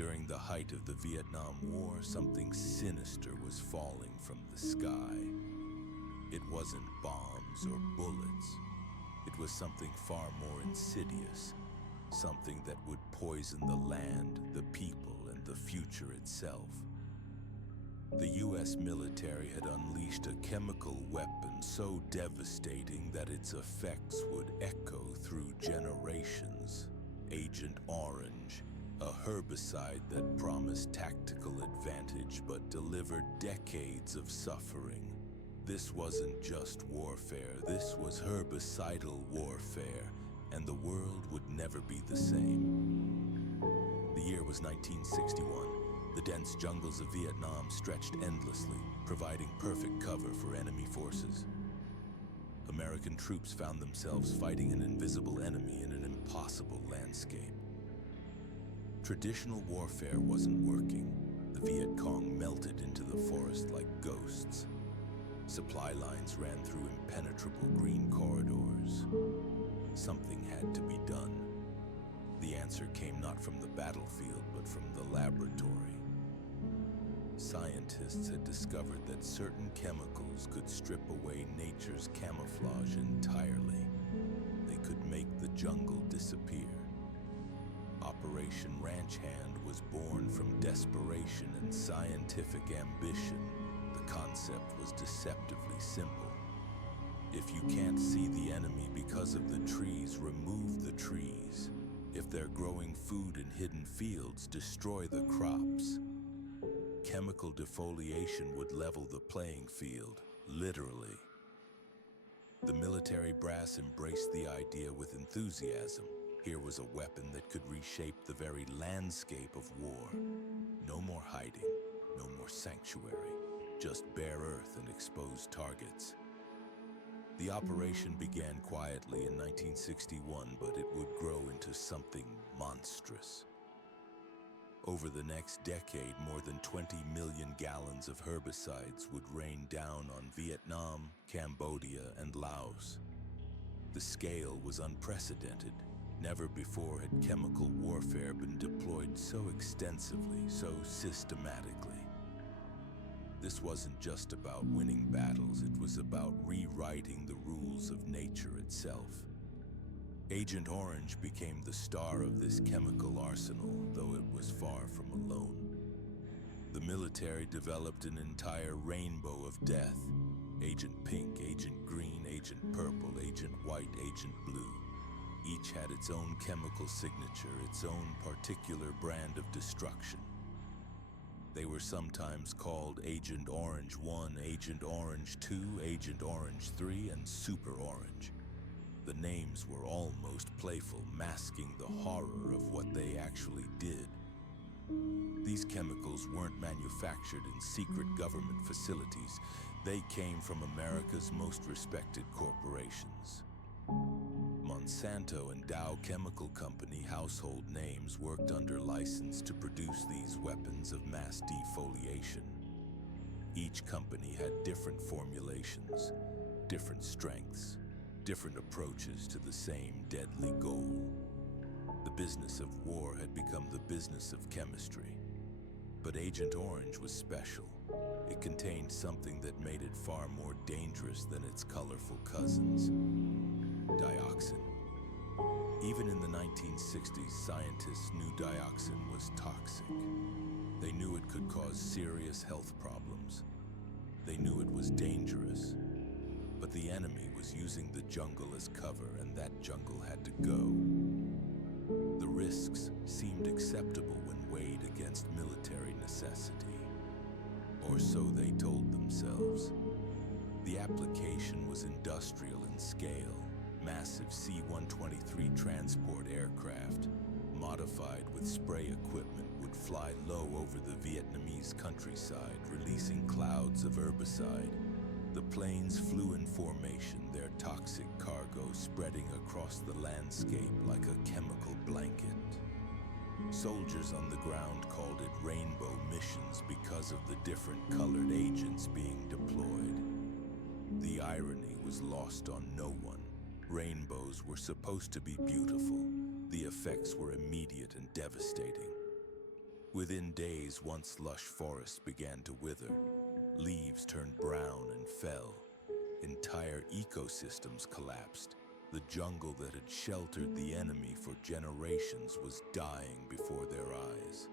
During the height of the Vietnam War, something sinister was falling from the sky. It wasn't bombs or bullets. It was something far more insidious, something that would poison the land, the people, and the future itself. The US military had unleashed a chemical weapon so devastating that its effects would echo through generations. Agent Orange, a herbicide that promised tactical advantage but delivered decades of suffering. This wasn't just warfare, this was herbicidal warfare, and the world would never be the same. The year was 1961. The dense jungles of Vietnam stretched endlessly, providing perfect cover for enemy forces. American troops found themselves fighting an invisible enemy in an impossible landscape. Traditional warfare wasn't working. The Viet Cong melted into the forest like ghosts. Supply lines ran through impenetrable green corridors. Something had to be done. The answer came not from the battlefield, but from the laboratory. Scientists had discovered that certain chemicals could strip away nature's camouflage entirely. They could make the jungle disappear. Operation Ranch Hand was born from desperation and scientific ambition. The concept was deceptively simple. If you can't see the enemy because of the trees, remove the trees. If they're growing food in hidden fields, destroy the crops. Chemical defoliation would level the playing field, literally. The military brass embraced the idea with enthusiasm. Here was a weapon that could reshape the very landscape of war. No more hiding, no more sanctuary, just bare earth and exposed targets. The operation began quietly in 1961, but it would grow into something monstrous. Over the next decade, more than 20 million gallons of herbicides would rain down on Vietnam, Cambodia, and Laos. The scale was unprecedented. Never before had chemical warfare been deployed so extensively, so systematically. This wasn't just about winning battles, it was about rewriting the rules of nature itself. Agent Orange became the star of this chemical arsenal, though it was far from alone. The military developed an entire rainbow of death. Agent Pink, Agent Green, Agent Purple, Agent White, Agent Blue. Each had its own chemical signature, its own particular brand of destruction. They were sometimes called Agent Orange 1, Agent Orange 2, Agent Orange 3, and Super Orange. The names were almost playful, masking the horror of what they actually did. These chemicals weren't manufactured in secret government facilities. They came from America's most respected corporations. Monsanto and Dow Chemical Company, household names, worked under license to produce these weapons of mass defoliation. Each company had different formulations, different strengths, different approaches to the same deadly goal. The business of war had become the business of chemistry. But Agent Orange was special. It contained something that made it far more dangerous than its colorful cousins: dioxin. Even in the 1960s, scientists knew dioxin was toxic. They knew it could cause serious health problems. They knew it was dangerous. But the enemy was using the jungle as cover, and that jungle had to go. The risks seemed acceptable when weighed against military necessity. Or so they told themselves. The application was industrial in scale. Massive C-123 transport aircraft, modified with spray equipment, would fly low over the Vietnamese countryside, releasing clouds of herbicide. The planes flew in formation, their toxic cargo spreading across the landscape like a chemical blanket. Soldiers on the ground called it rainbow missions because of the different colored agents being deployed. The irony was lost on no one. Rainbows were supposed to be beautiful. The effects were immediate and devastating. Within days, once lush forests began to wither. Leaves turned brown and fell. Entire ecosystems collapsed. The jungle that had sheltered the enemy for generations was dying before their eyes.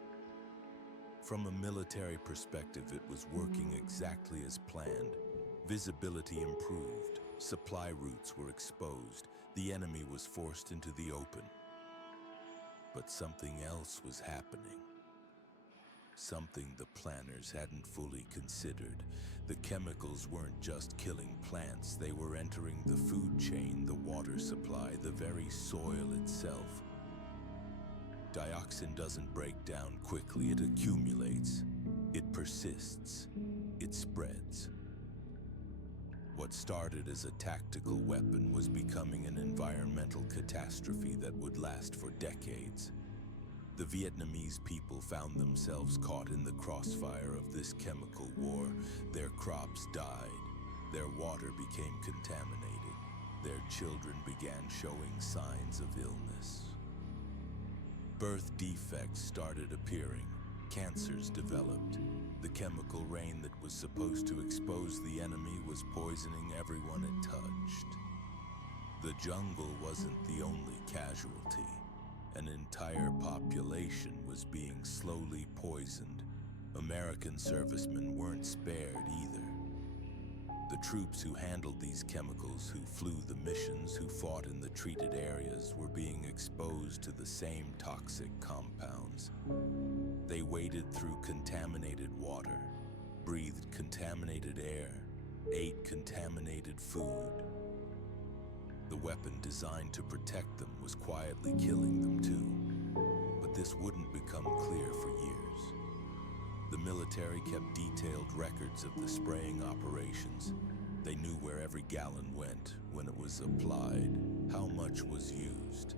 From a military perspective, it was working exactly as planned. Visibility improved, supply routes were exposed, the enemy was forced into the open. But something else was happening. Something the planners hadn't fully considered. The chemicals weren't just killing plants, they were entering the food chain, the water supply, the very soil itself. Dioxin doesn't break down quickly, it accumulates. It persists. It spreads. What started as a tactical weapon was becoming an environmental catastrophe that would last for decades. The Vietnamese people found themselves caught in the crossfire of this chemical war. Their crops died. Their water became contaminated. Their children began showing signs of illness. Birth defects started appearing. Cancers developed. The chemical rain that was supposed to expose the enemy was poisoning everyone it touched. The jungle wasn't the only casualty. An entire population was being slowly poisoned. American servicemen weren't spared either. The troops who handled these chemicals, who flew the missions, who fought in the treated areas, were being exposed to the same toxic compounds. They waded through contaminated water, breathed contaminated air, ate contaminated food. The weapon designed to protect them was quietly killing them too. But this wouldn't become clear for years. The military kept detailed records of the spraying operations. They knew where every gallon went, when it was applied, how much was used.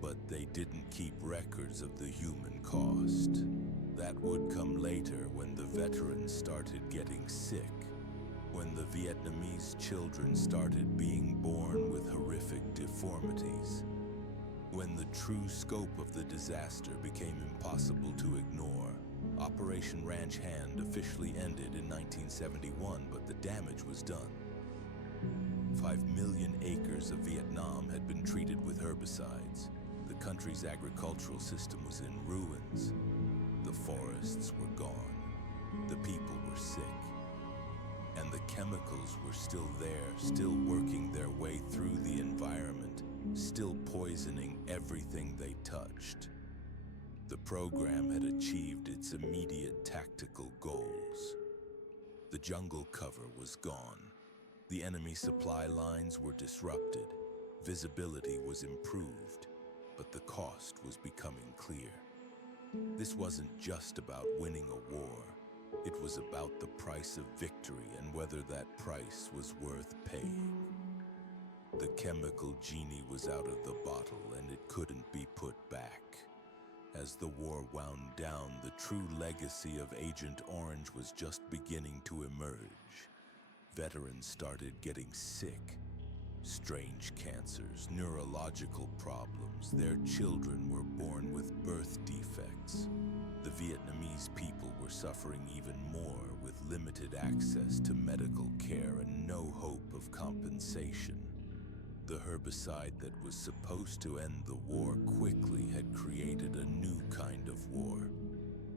But they didn't keep records of the human cost. That would come later when the veterans started getting sick. When the Vietnamese children started being born with horrific deformities. When the true scope of the disaster became impossible to ignore. Operation Ranch Hand officially ended in 1971, but the damage was done. 5 million acres of Vietnam had been treated with herbicides. The country's agricultural system was in ruins. The forests were gone. The people were sick. And the chemicals were still there, still working their way through the environment, still poisoning everything they touched. The program had achieved its immediate tactical goals. The jungle cover was gone. The enemy supply lines were disrupted. Visibility was improved, but the cost was becoming clear. This wasn't just about winning a war. It was about the price of victory and whether that price was worth paying. The chemical genie was out of the bottle and it couldn't be put back. As the war wound down, the true legacy of Agent Orange was just beginning to emerge. Veterans started getting sick. Strange cancers, neurological problems. Their children were born with birth defects. The Vietnamese people were suffering even more with limited access to medical care and no hope of compensation. The herbicide that was supposed to end the war quickly had created a new kind of war.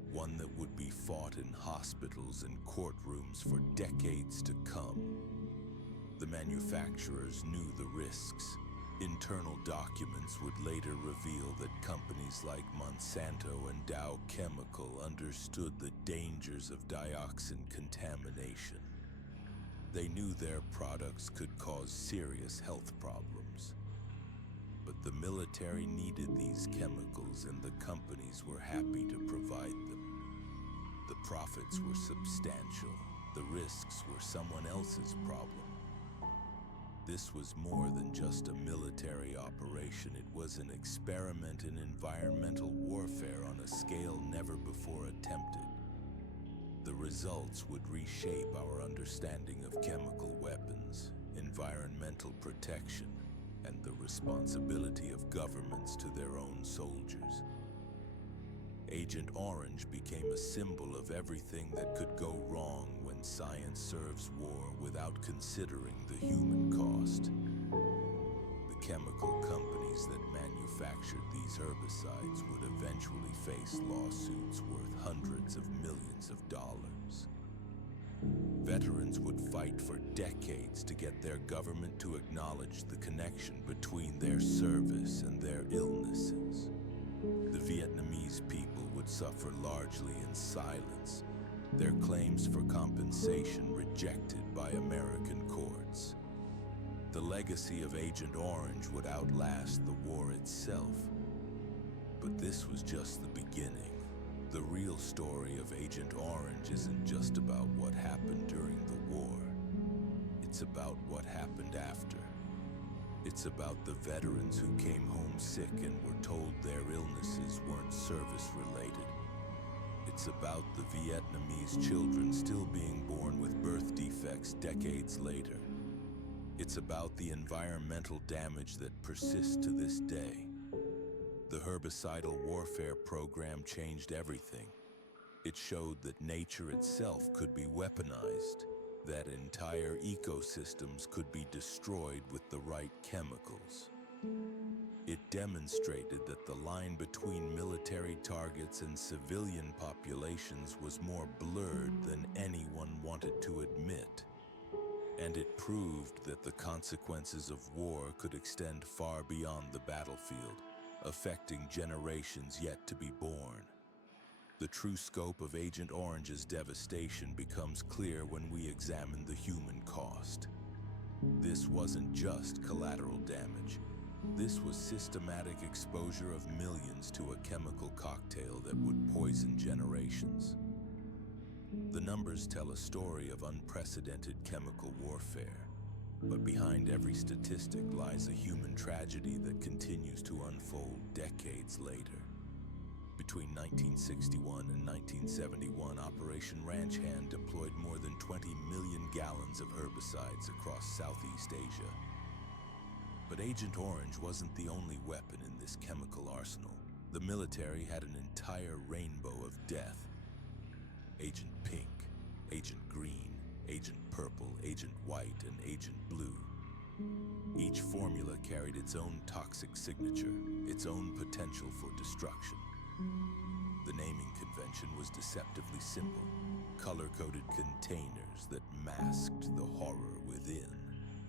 One that would be fought in hospitals and courtrooms for decades to come. The manufacturers knew the risks. Internal documents would later reveal that companies like Monsanto and Dow Chemical understood the dangers of dioxin contamination. They knew their products could cause serious health problems. But the military needed these chemicals and the companies were happy to provide them. The profits were substantial. The risks were someone else's problem. This was more than just a military operation. It was an experiment in environmental warfare on a scale never before attempted. The results would reshape our understanding of chemical weapons, environmental protection, and the responsibility of governments to their own soldiers. Agent Orange became a symbol of everything that could go wrong when science serves war without considering the human cost. The chemical companies that manufactured these herbicides would eventually face lawsuits worth hundreds of millions of dollars. Veterans would fight for decades to get their government to acknowledge the connection between their service and their illnesses. The Vietnamese people would suffer largely in silence, their claims for compensation rejected by American courts. The legacy of Agent Orange would outlast the war itself. But this was just the beginning. The real story of Agent Orange isn't just about what happened during the war. It's about what happened after. It's about the veterans who came home sick and were told their illnesses weren't service-related. It's about the Vietnamese children still being born with birth defects decades later. It's about the environmental damage that persists to this day. The herbicidal warfare program changed everything. It showed that nature itself could be weaponized, that entire ecosystems could be destroyed with the right chemicals. It demonstrated that the line between military targets and civilian populations was more blurred than anyone wanted to admit. And it proved that the consequences of war could extend far beyond the battlefield, affecting generations yet to be born. The true scope of Agent Orange's devastation becomes clear when we examine the human cost. This wasn't just collateral damage. This was systematic exposure of millions to a chemical cocktail that would poison generations. The numbers tell a story of unprecedented chemical warfare, but behind every statistic lies a human tragedy that continues to unfold decades later. Between 1961 and 1971, Operation Ranch Hand deployed more than 20 million gallons of herbicides across Southeast Asia. But Agent Orange wasn't the only weapon in this chemical arsenal. The military had an entire rainbow of death. Agent Pink, Agent Green, Agent Purple, Agent White, and Agent Blue. Each formula carried its own toxic signature, its own potential for destruction. The naming convention was deceptively simple, color-coded containers that masked the horror within.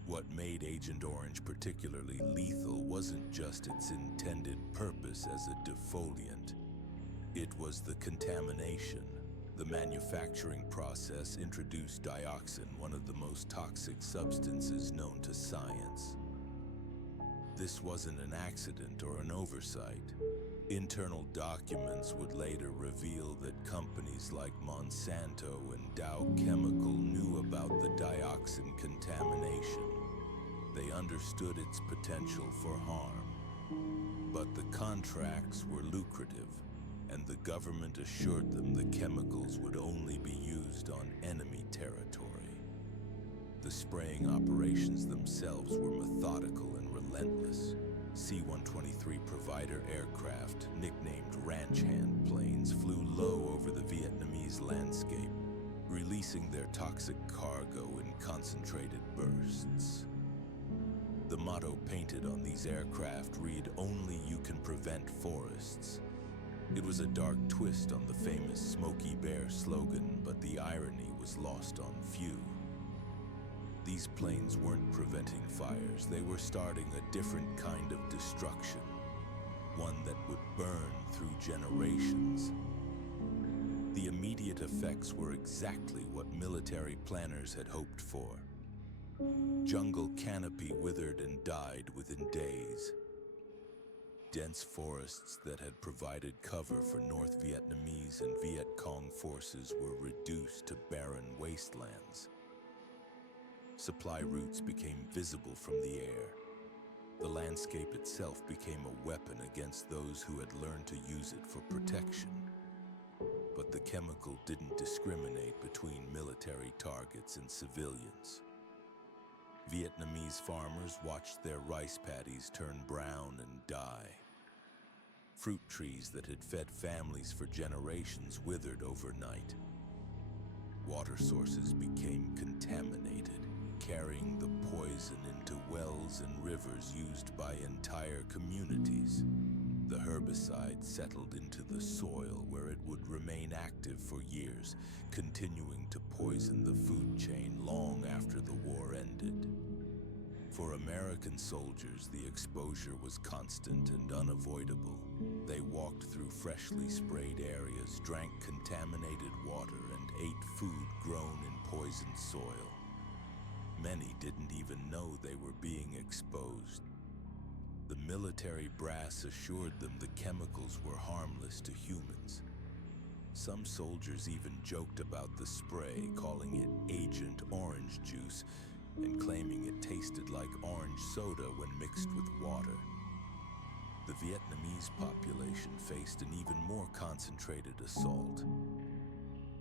What made Agent Orange particularly lethal wasn't just its intended purpose as a defoliant. It was the contamination. The manufacturing process introduced dioxin, one of the most toxic substances known to science. This wasn't an accident or an oversight. Internal documents would later reveal that companies like Monsanto and Dow Chemical knew about the dioxin contamination. They understood its potential for harm. But the contracts were lucrative, and the government assured them the chemicals would only be used on enemy territory. The spraying operations themselves were methodical and relentless. C-123 provider aircraft, nicknamed Ranch Hand planes, flew low over the Vietnamese landscape, releasing their toxic cargo in concentrated bursts. The motto painted on these aircraft read, "Only you can prevent forests." It was a dark twist on the famous Smokey Bear slogan, but the irony was lost on few. These planes weren't preventing fires, they were starting a different kind of destruction, one that would burn through generations. The immediate effects were exactly what military planners had hoped for. Jungle canopy withered and died within days. Dense forests that had provided cover for North Vietnamese and Viet Cong forces were reduced to barren wastelands. Supply routes became visible from the air. The landscape itself became a weapon against those who had learned to use it for protection. But the chemical didn't discriminate between military targets and civilians. Vietnamese farmers watched their rice paddies turn brown and die. Fruit trees that had fed families for generations withered overnight. Water sources became contaminated, carrying the poison into wells and rivers used by entire communities. The herbicide settled into the soil where it would remain active for years, continuing to poison the food chain long after the war ended. For American soldiers, the exposure was constant and unavoidable. They walked through freshly sprayed areas, drank contaminated water, and ate food grown in poisoned soil. Many didn't even know they were being exposed. The military brass assured them the chemicals were harmless to humans. Some soldiers even joked about the spray, calling it Agent Orange Juice and claiming it tasted like orange soda when mixed with water. The Vietnamese population faced an even more concentrated assault.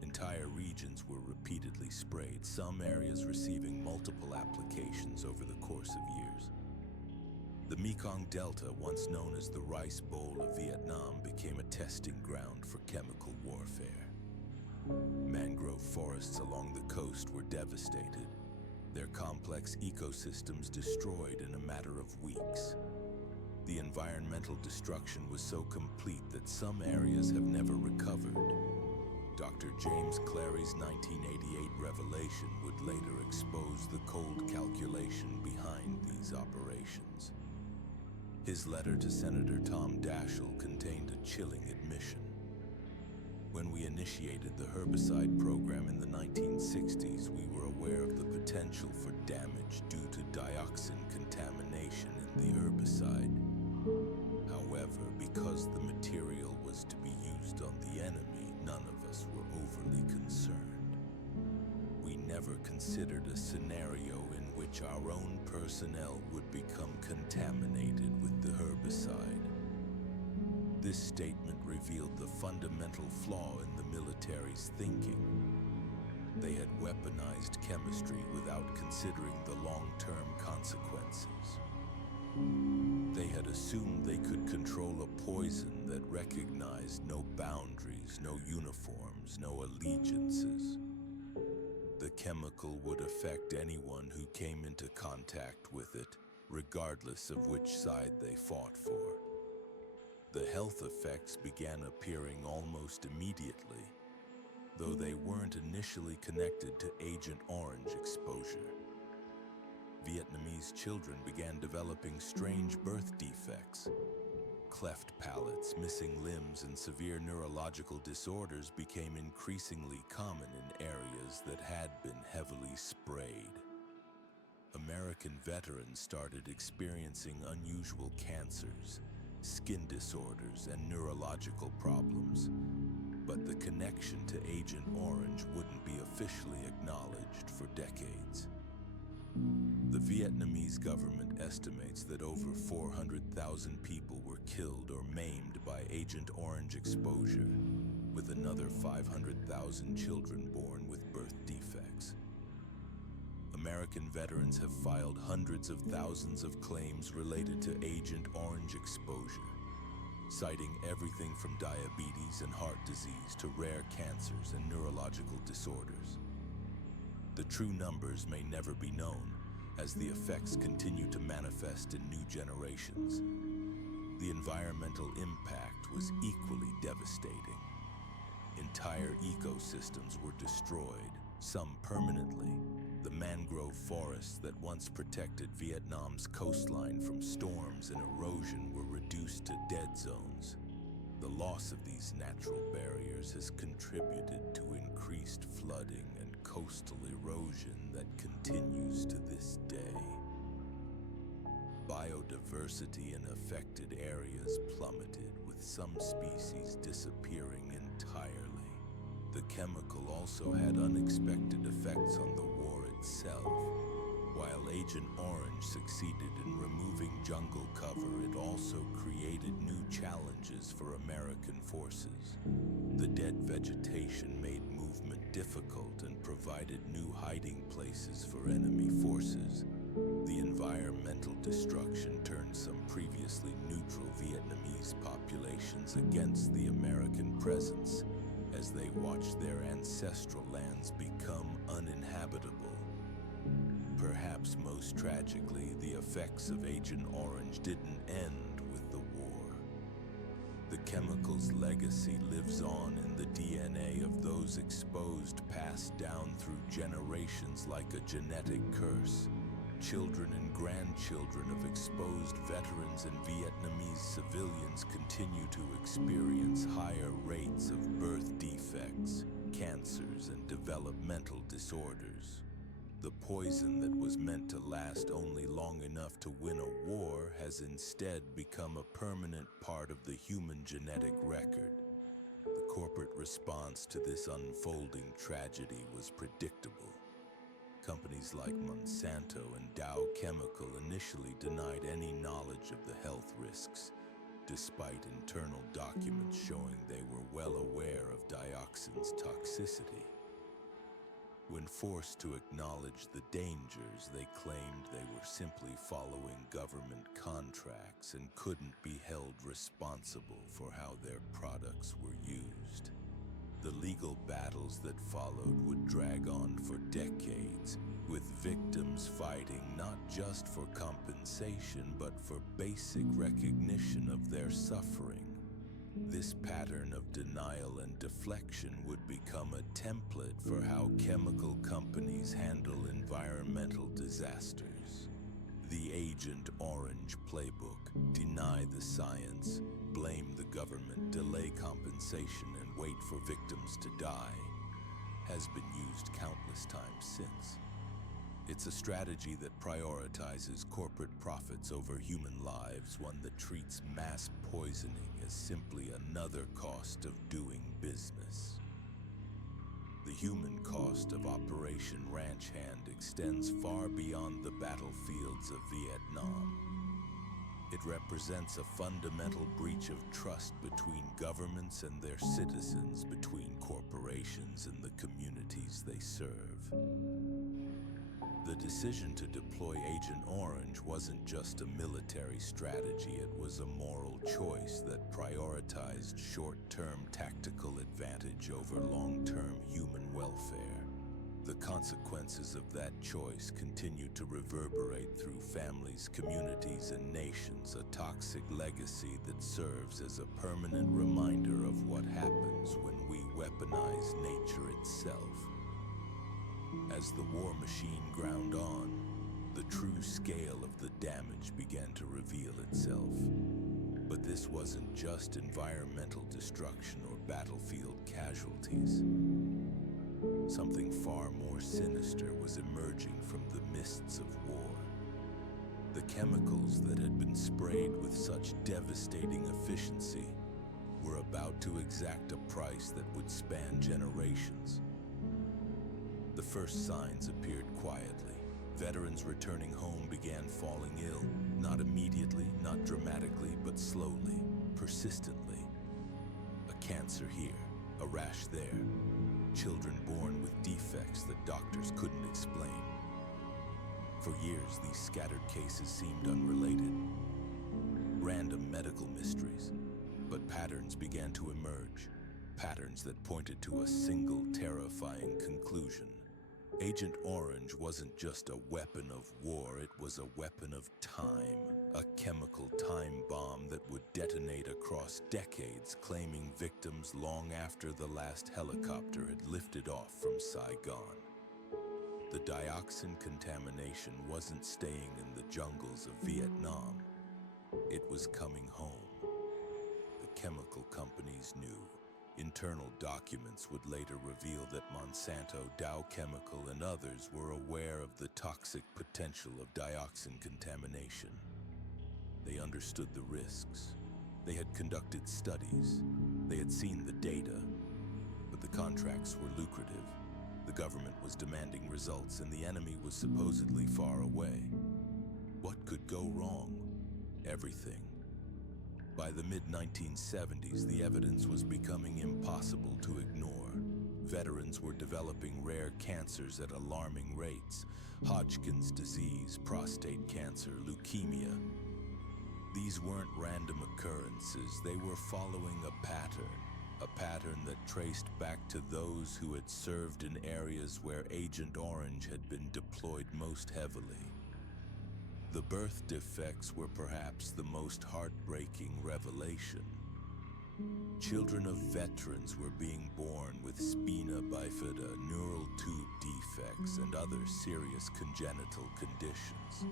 Entire regions were repeatedly sprayed, some areas receiving multiple applications over the course of years. The Mekong Delta, once known as the Rice Bowl of Vietnam, became a testing ground for chemical warfare. Mangrove forests along the coast were devastated, their complex ecosystems destroyed in a matter of weeks. The environmental destruction was so complete that some areas have never recovered. Dr. James Clary's 1988 revelation would later expose the cold calculation behind these operations. His letter to Senator Tom Daschle contained a chilling admission. When we initiated the herbicide program in the 1960s, we were aware of the potential for damage due to dioxin contamination in the herbicide. However, because the material was to be used on the enemy, none of us were overly concerned. We never considered a scenario in which our own personnel would become contaminated with the herbicide. This statement revealed the fundamental flaw in the military's thinking. They had weaponized chemistry without considering the long-term consequences. They had assumed they could control a poison that recognized no boundaries, no uniforms, no allegiances. The chemical would affect anyone who came into contact with it, regardless of which side they fought for. The health effects began appearing almost immediately, though they weren't initially connected to Agent Orange exposure. Vietnamese children began developing strange birth defects. Cleft palates, missing limbs, and severe neurological disorders became increasingly common in areas that had been heavily sprayed. American veterans started experiencing unusual cancers, skin disorders, and neurological problems. But the connection to Agent Orange wouldn't be officially acknowledged for decades. The Vietnamese government estimates that over 400,000 people were killed or maimed by Agent Orange exposure, with another 500,000 children born with birth defects. American veterans have filed hundreds of thousands of claims related to Agent Orange exposure, citing everything from diabetes and heart disease to rare cancers and neurological disorders. The true numbers may never be known, as the effects continue to manifest in new generations. The environmental impact was equally devastating. Entire ecosystems were destroyed, some permanently. The mangrove forests that once protected Vietnam's coastline from storms and erosion were reduced to dead zones. The loss of these natural barriers has contributed to increased flooding and coastal erosion that continues to this day. Biodiversity in affected areas plummeted, with some species disappearing entirely. The chemical also had unexpected effects on the war itself. While Agent Orange succeeded in removing jungle cover, it also created new challenges for American forces. The dead vegetation made movement difficult and provided new hiding places for enemy forces. The environmental destruction turned some previously neutral Vietnamese populations populations against the American presence as they watched their ancestral lands become uninhabitable. Perhaps most tragically, the effects of Agent Orange didn't end with the war. The chemical's legacy lives on in the DNA of those exposed, passed down through generations like a genetic curse. Children and grandchildren of exposed veterans and Vietnamese civilians continue to experience higher rates of birth defects, cancers, and developmental disorders. The poison that was meant to last only long enough to win a war has instead become a permanent part of the human genetic record. The corporate response to this unfolding tragedy was predictable. Companies like Monsanto and Dow Chemical initially denied any knowledge of the health risks, despite internal documents showing they were well aware of dioxin's toxicity. When forced to acknowledge the dangers, they claimed they were simply following government contracts and couldn't be held responsible for how their products were used. The legal battles that followed would drag on for decades, with victims fighting not just for compensation but for basic recognition of their suffering. This pattern of denial and deflection would become a template for how chemical companies handle environmental disasters. The Agent Orange playbook: deny the science, blame the government, delay compensation, and wait for victims to die, has been used countless times since. It's a strategy that prioritizes corporate profits over human lives, one that treats mass poisoning as simply another cost of doing business. The human cost of Operation Ranch Hand extends far beyond the battlefields of Vietnam. It represents a fundamental breach of trust between governments and their citizens, between corporations and the communities they serve. The decision to deploy Agent Orange wasn't just a military strategy, it was a moral choice that prioritized short-term tactical advantage over long-term human welfare. The consequences of that choice continue to reverberate through families, communities, and nations, a toxic legacy that serves as a permanent reminder of what happens when we weaponize nature itself. As the war machine ground on, the true scale of the damage began to reveal itself. But this wasn't just environmental destruction or battlefield casualties. Something far more sinister was emerging from the mists of war. The chemicals that had been sprayed with such devastating efficiency were about to exact a price that would span generations. The first signs appeared quietly. Veterans returning home began falling ill, not immediately, not dramatically, but slowly, persistently. A cancer here, a rash there, children born with defects that doctors couldn't explain. For years, these scattered cases seemed unrelated, random medical mysteries, but patterns began to emerge, patterns that pointed to a single terrifying conclusion. Agent Orange wasn't just a weapon of war, it was a weapon of time, a chemical time bomb that would detonate across decades, claiming victims long after the last helicopter had lifted off from Saigon. The dioxin contamination wasn't staying in the jungles of Vietnam, it was coming home. The chemical companies knew. Internal documents would later reveal that Monsanto, Dow Chemical, and others were aware of the toxic potential of dioxin contamination. They understood the risks. They had conducted studies. They had seen the data. But the contracts were lucrative. The government was demanding results, and the enemy was supposedly far away. What could go wrong? Everything. By the mid-1970s, the evidence was becoming impossible to ignore. Veterans were developing rare cancers at alarming rates: Hodgkin's disease, prostate cancer, leukemia. These weren't random occurrences, they were following a pattern that traced back to those who had served in areas where Agent Orange had been deployed most heavily. The birth defects were perhaps the most heartbreaking revelation. Children of veterans were being born with spina bifida, neural tube defects, and other serious congenital conditions.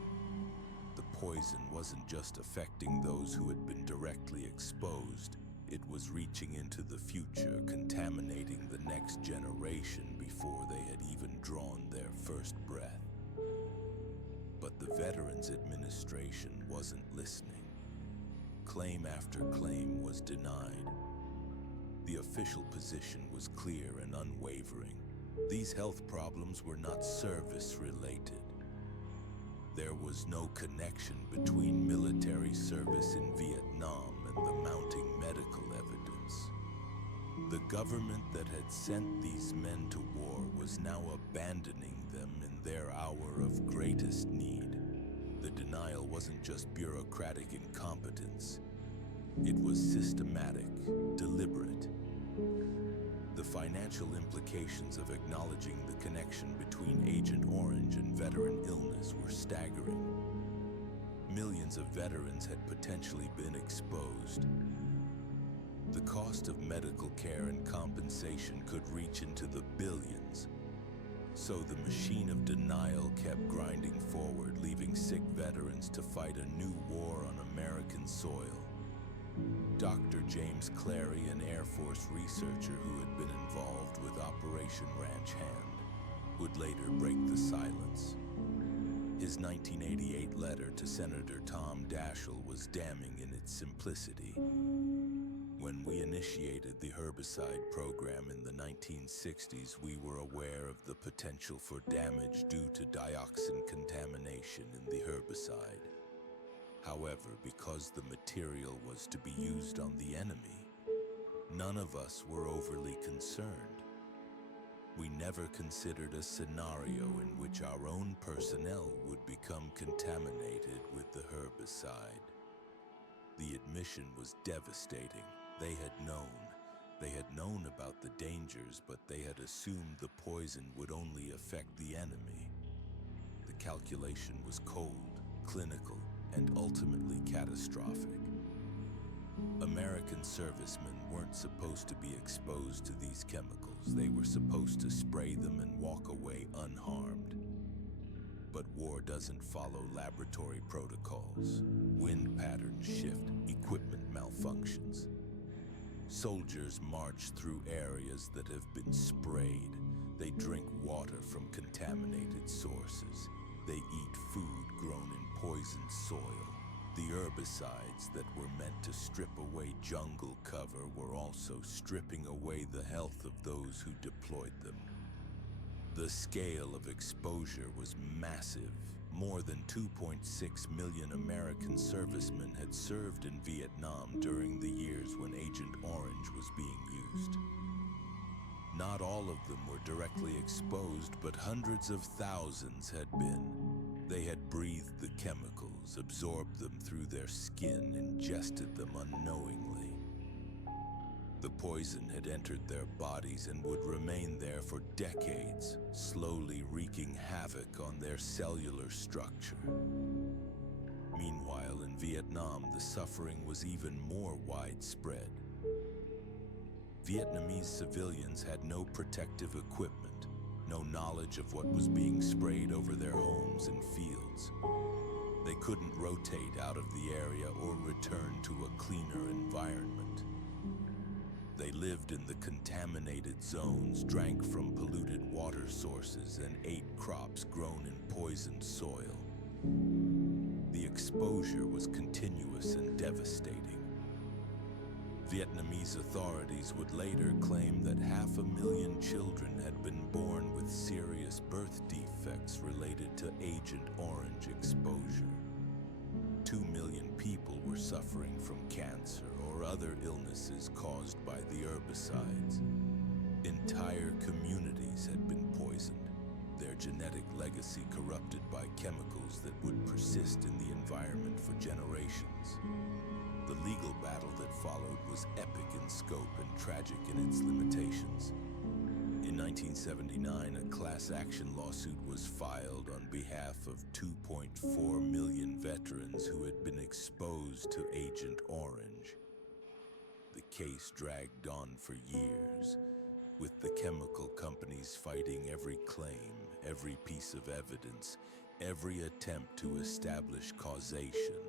The poison wasn't just affecting those who had been directly exposed, it was reaching into the future, contaminating the next generation before they had even drawn their first breath. But the Veterans Administration wasn't listening. Claim after claim was denied. The official position was clear and unwavering. These health problems were not service-related. There was no connection between military service in Vietnam and the mounting medical evidence. The government that had sent these men to war was now abandoning them in their hour of greatest need. The denial wasn't just bureaucratic incompetence. It was systematic, deliberate. The financial implications of acknowledging the connection between Agent Orange and veteran illness were staggering. Millions of veterans had potentially been exposed. The cost of medical care and compensation could reach into the billions. So the machine of denial kept grinding forward, leaving sick veterans to fight a new war on American soil. Dr. James Clary, an Air Force researcher who had been involved with Operation Ranch Hand, would later break the silence. His 1988 letter to Senator Tom Daschle was damning in its simplicity. When we initiated the herbicide program in the 1960s, we were aware of the potential for damage due to dioxin contamination in the herbicide. However, because the material was to be used on the enemy, none of us were overly concerned. We never considered a scenario in which our own personnel would become contaminated with the herbicide. The admission was devastating. They had known about the dangers, but they had assumed the poison would only affect the enemy. The calculation was cold, clinical, and ultimately catastrophic. American servicemen weren't supposed to be exposed to these chemicals. They were supposed to spray them and walk away unharmed. But war doesn't follow laboratory protocols. Wind patterns shift, equipment malfunctions. Soldiers march through areas that have been sprayed. They drink water from contaminated sources. They eat food grown in poisoned soil. The herbicides that were meant to strip away jungle cover were also stripping away the health of those who deployed them. The scale of exposure was massive. More than 2.6 million American servicemen had served in Vietnam during the years when Agent Orange was being used. Not all of them were directly exposed, but hundreds of thousands had been. They had breathed the chemicals, absorbed them through their skin, ingested them unknowingly. The poison had entered their bodies and would remain there for decades, slowly wreaking havoc on their cellular structure. Meanwhile, in Vietnam, the suffering was even more widespread. Vietnamese civilians had no protective equipment, no knowledge of what was being sprayed over their homes and fields. They couldn't rotate out of the area or return to a cleaner environment. They lived in the contaminated zones, drank from polluted water sources, and ate crops grown in poisoned soil. The exposure was continuous and devastating. Vietnamese authorities would later claim that 500,000 children had been born with serious birth defects related to Agent Orange exposure. 2 million people were suffering from cancer or other illnesses caused by the herbicides. Entire communities had been poisoned. their genetic legacy corrupted by chemicals that would persist in the environment for generations. The legal battle that followed was epic in scope and tragic in its limitations. In 1979, a class action lawsuit was filed on behalf of 2.4 million veterans who had been exposed to Agent Orange. The case dragged on for years, with the chemical companies fighting every claim, every piece of evidence, every attempt to establish causation.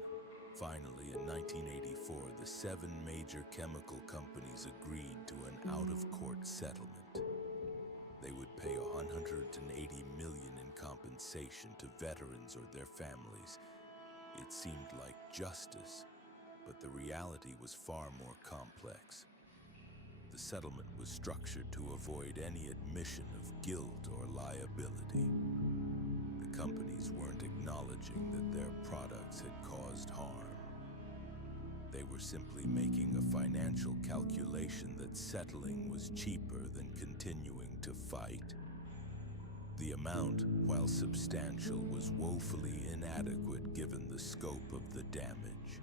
Finally, in 1984, the 7 major chemical companies agreed to an out-of-court settlement. They would pay $180 million in compensation to veterans or their families. It seemed like justice, but the reality was far more complex. The settlement was structured to avoid any admission of guilt or liability. The companies weren't acknowledging that their products had caused harm. They were simply making a financial calculation that settling was cheaper than continuing to fight. The amount, while substantial, was woefully inadequate given the scope of the damage.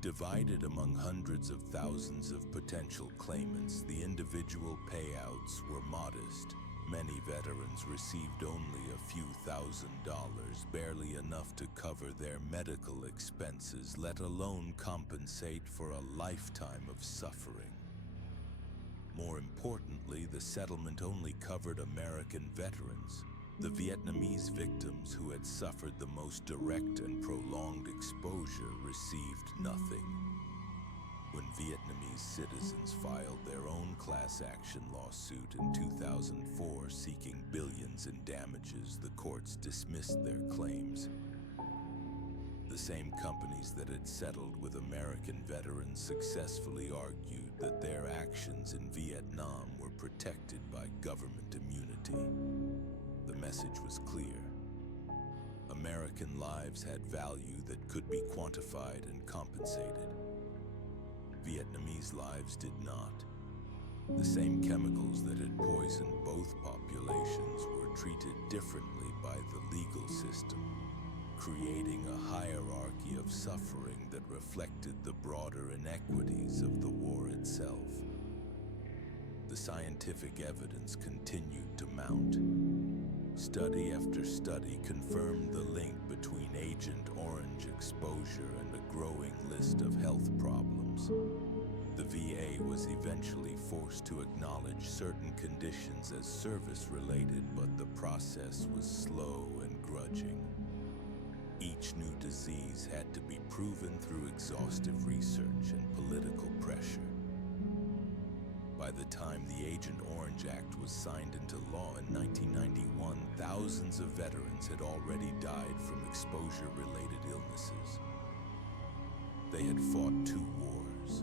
Divided among hundreds of thousands of potential claimants, the individual payouts were modest. Many veterans received only a few $1,000s, barely enough to cover their medical expenses, let alone compensate for a lifetime of suffering. More importantly, the settlement only covered American veterans. The Vietnamese victims who had suffered the most direct and prolonged exposure received nothing. When Vietnamese citizens filed their own class action lawsuit in 2004 seeking billions in damages, the courts dismissed their claims. The same companies that had settled with American veterans successfully argued that their actions in Vietnam were protected by government immunity. The message was clear. American lives had value that could be quantified and compensated. Vietnamese lives did not. The same chemicals that had poisoned both populations were treated differently by the legal system, creating a hierarchy of suffering that reflected the broader inequities of the war itself. The scientific evidence continued to mount. Study after study confirmed the link between Agent Orange exposure and a growing list of health problems. The VA was eventually forced to acknowledge certain conditions as service-related, but the process was slow and grudging. Each new disease had to be proven through exhaustive research and political pressure. By the time the Agent Orange Act was signed into law in 1991, thousands of veterans had already died from exposure-related illnesses. They had fought 2 wars,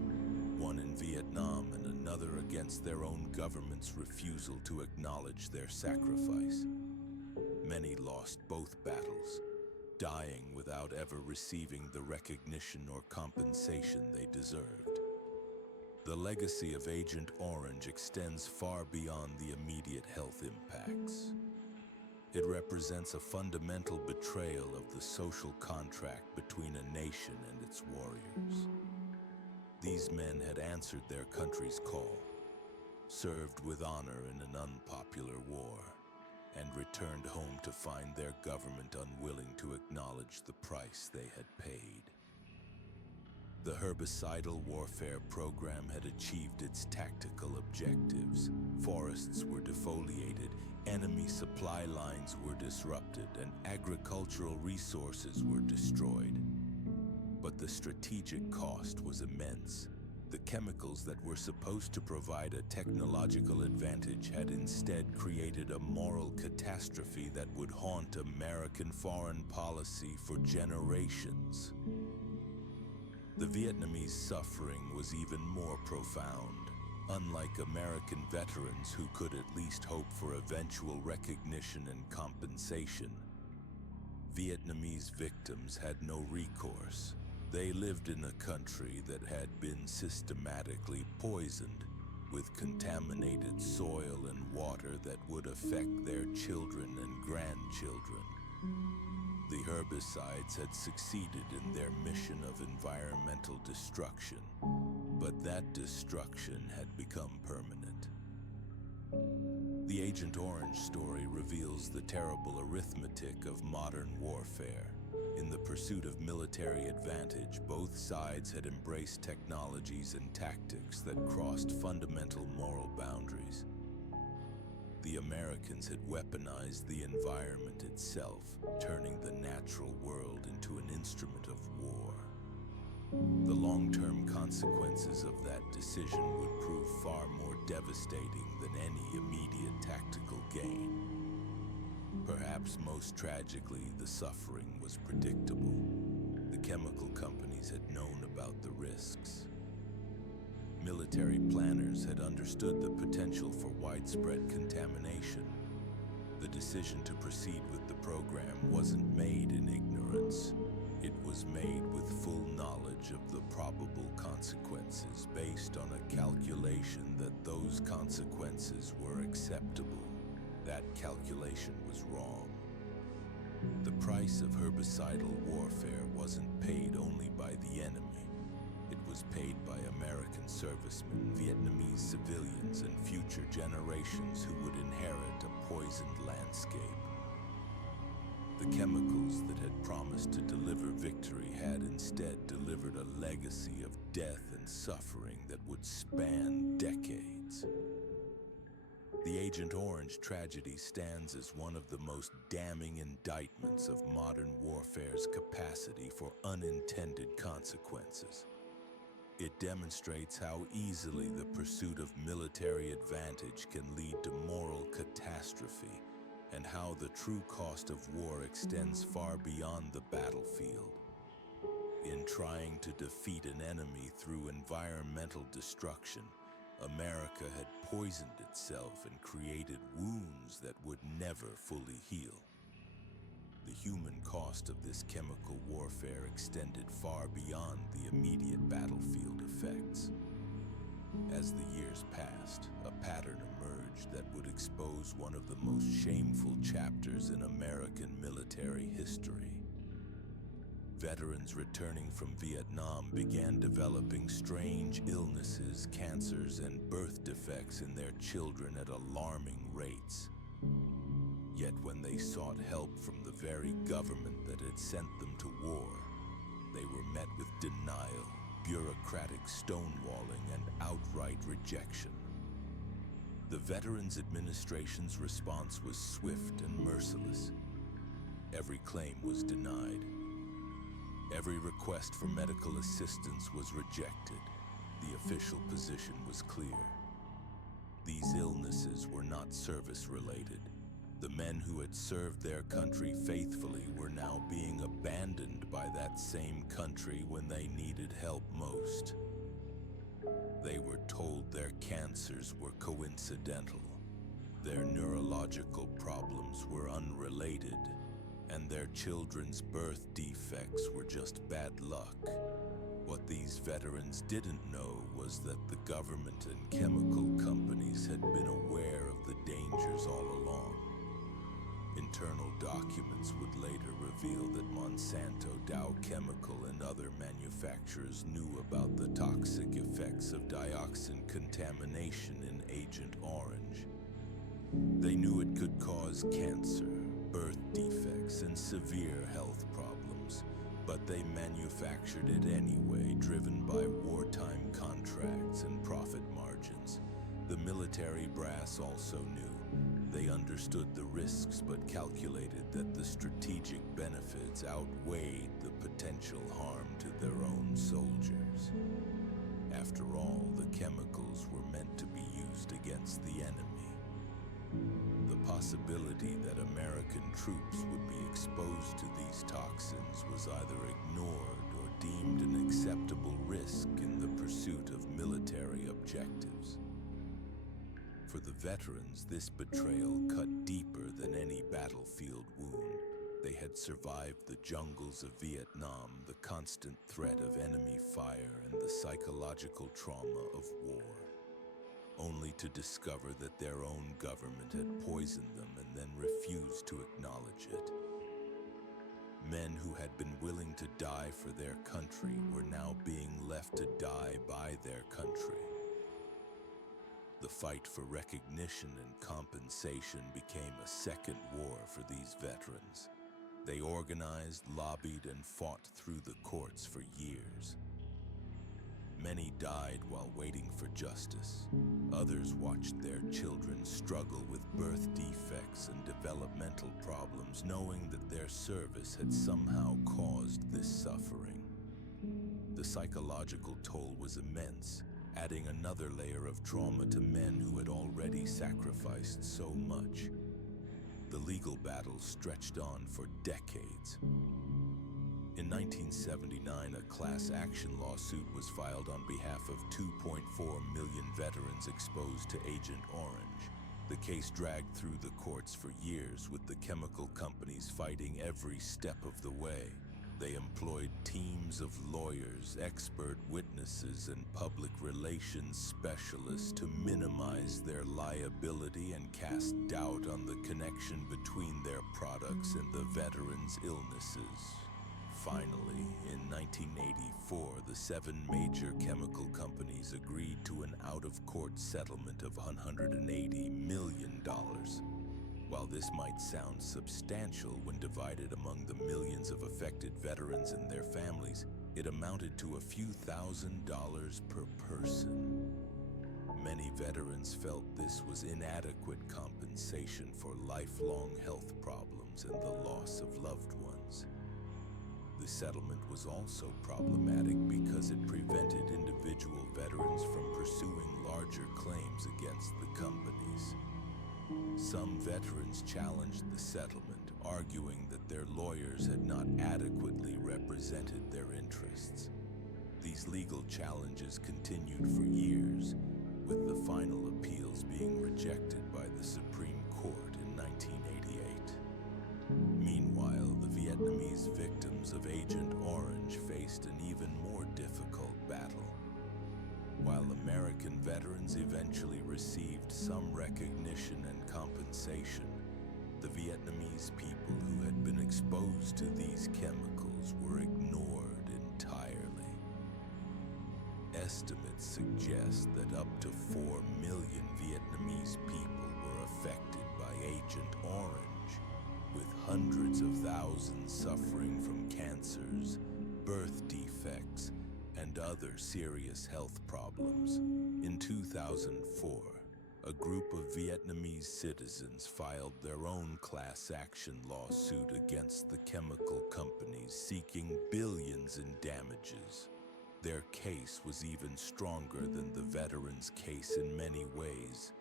one in Vietnam and another against their own government's refusal to acknowledge their sacrifice. Many lost both battles, dying without ever receiving the recognition or compensation they deserved. The legacy of Agent Orange extends far beyond the immediate health impacts. It represents a fundamental betrayal of the social contract between a nation and its warriors. These men had answered their country's call, served with honor in an unpopular war, and returned home to find their government unwilling to acknowledge the price they had paid. The herbicidal warfare program had achieved its tactical objectives. Forests were defoliated, enemy supply lines were disrupted, and agricultural resources were destroyed. But the strategic cost was immense. The chemicals that were supposed to provide a technological advantage had instead created a moral catastrophe that would haunt American foreign policy for generations. The Vietnamese suffering was even more profound. Unlike American veterans who could at least hope for eventual recognition and compensation, Vietnamese victims had no recourse. They lived in a country that had been systematically poisoned, with contaminated soil and water that would affect their children and grandchildren. The herbicides had succeeded in their mission of environmental destruction, but that destruction had become permanent. The Agent Orange story reveals the terrible arithmetic of modern warfare. In the pursuit of military advantage, both sides had embraced technologies and tactics that crossed fundamental moral boundaries. The Americans had weaponized the environment itself, turning the natural world into an instrument of war. The long-term consequences of that decision would prove far more devastating than any immediate tactical gain. Perhaps most tragically, the suffering was predictable. The chemical companies had known about the risks. Military planners had understood the potential for widespread contamination. The decision to proceed with the program wasn't made in ignorance. It was made with full knowledge of the probable consequences, based on a calculation that those consequences were acceptable. That calculation was wrong. The price of herbicidal warfare wasn't paid only by the enemy. It was paid by American servicemen, Vietnamese civilians, and future generations who would inherit a poisoned landscape. The chemicals that had promised to deliver victory had instead delivered a legacy of death and suffering that would span decades. The Agent Orange tragedy stands as one of the most damning indictments of modern warfare's capacity for unintended consequences. It demonstrates how easily the pursuit of military advantage can lead to moral catastrophe, and how the true cost of war extends far beyond the battlefield. In trying to defeat an enemy through environmental destruction, America had poisoned itself and created wounds that would never fully heal. The human cost of this chemical warfare extended far beyond the immediate battlefield effects. As the years passed, a pattern emerged that would expose one of the most shameful chapters in American military history. Veterans returning from Vietnam began developing strange illnesses, cancers, and birth defects in their children at alarming rates. Yet when they sought help from the very government that had sent them to war, they were met with denial, bureaucratic stonewalling, and outright rejection. The Veterans Administration's response was swift and merciless. Every claim was denied. Every request for medical assistance was rejected. The official position was clear. These illnesses were not service-related. The men who had served their country faithfully were now being abandoned by that same country when they needed help most. They were told their cancers were coincidental, their neurological problems were unrelated, and their children's birth defects were just bad luck. What these veterans didn't know was that the government and chemical companies had been aware of the dangers all along. Internal documents would later reveal that Monsanto, Dow Chemical, and other manufacturers knew about the toxic effects of dioxin contamination in Agent Orange. They knew it could cause cancer, birth defects, and severe health problems, but they manufactured it anyway, driven by wartime contracts and profit margins. The military brass also knew. They understood the risks but calculated that the strategic benefits outweighed the potential harm to their own soldiers. After all, the chemicals were meant to be used against the enemy. The possibility that American troops would be exposed to these toxins was either ignored or deemed an acceptable risk in the pursuit of military objectives. For the veterans, this betrayal cut deeper than any battlefield wound. They had survived the jungles of Vietnam, the constant threat of enemy fire, and the psychological trauma of war. only to discover that their own government had poisoned them and then refused to acknowledge it. Men who had been willing to die for their country were now being left to die by their country. The fight for recognition and compensation became a second war for these veterans. They organized, lobbied, and fought through the courts for years. Many died while waiting for justice. Others watched their children struggle with birth defects and developmental problems, knowing that their service had somehow caused this suffering. The psychological toll was immense, adding another layer of trauma to men who had already sacrificed so much. The legal battle stretched on for decades. In 1979, a class action lawsuit was filed on behalf of 2.4 million veterans exposed to Agent Orange. The case dragged through the courts for years, with the chemical companies fighting every step of the way. They employed teams of lawyers, expert witnesses, and public relations specialists to minimize their liability and cast doubt on the connection between their products and the veterans' illnesses. Finally, in 1984, the 7 major chemical companies agreed to an out-of-court settlement of $180 million. While this might sound substantial when divided among the millions of affected veterans and their families, it amounted to a few $1,000s per person. Many veterans felt this was inadequate compensation for lifelong health problems and the loss of loved ones. The settlement was also problematic because it prevented individual veterans from pursuing larger claims against the companies. Some veterans challenged the settlement, arguing that their lawyers had not adequately represented their interests. These legal challenges continued for years, with the final appeals being rejected by the Supreme Court in 1988. Meanwhile, the Vietnamese victims of Agent Orange faced an even more difficult battle. While American veterans eventually received some recognition and compensation, the Vietnamese people who had been exposed to these chemicals were ignored entirely. Estimates suggest that up to 4 million Vietnamese people were affected by Agent Orange, with hundreds of thousands suffering from cancers, birth defects, and other serious health problems. In 2004, a group of Vietnamese citizens filed their own class action lawsuit against the chemical companies, seeking billions in damages. Their case was even stronger than the veterans' case in many ways,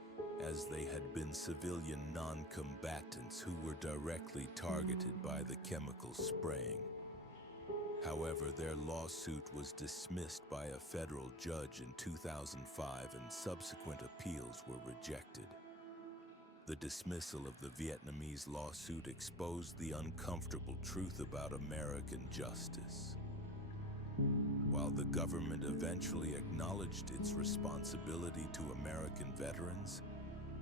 as they had been civilian non-combatants who were directly targeted by the chemical spraying. However, their lawsuit was dismissed by a federal judge in 2005, and subsequent appeals were rejected. The dismissal of the Vietnamese lawsuit exposed the uncomfortable truth about American justice. While the government eventually acknowledged its responsibility to American veterans,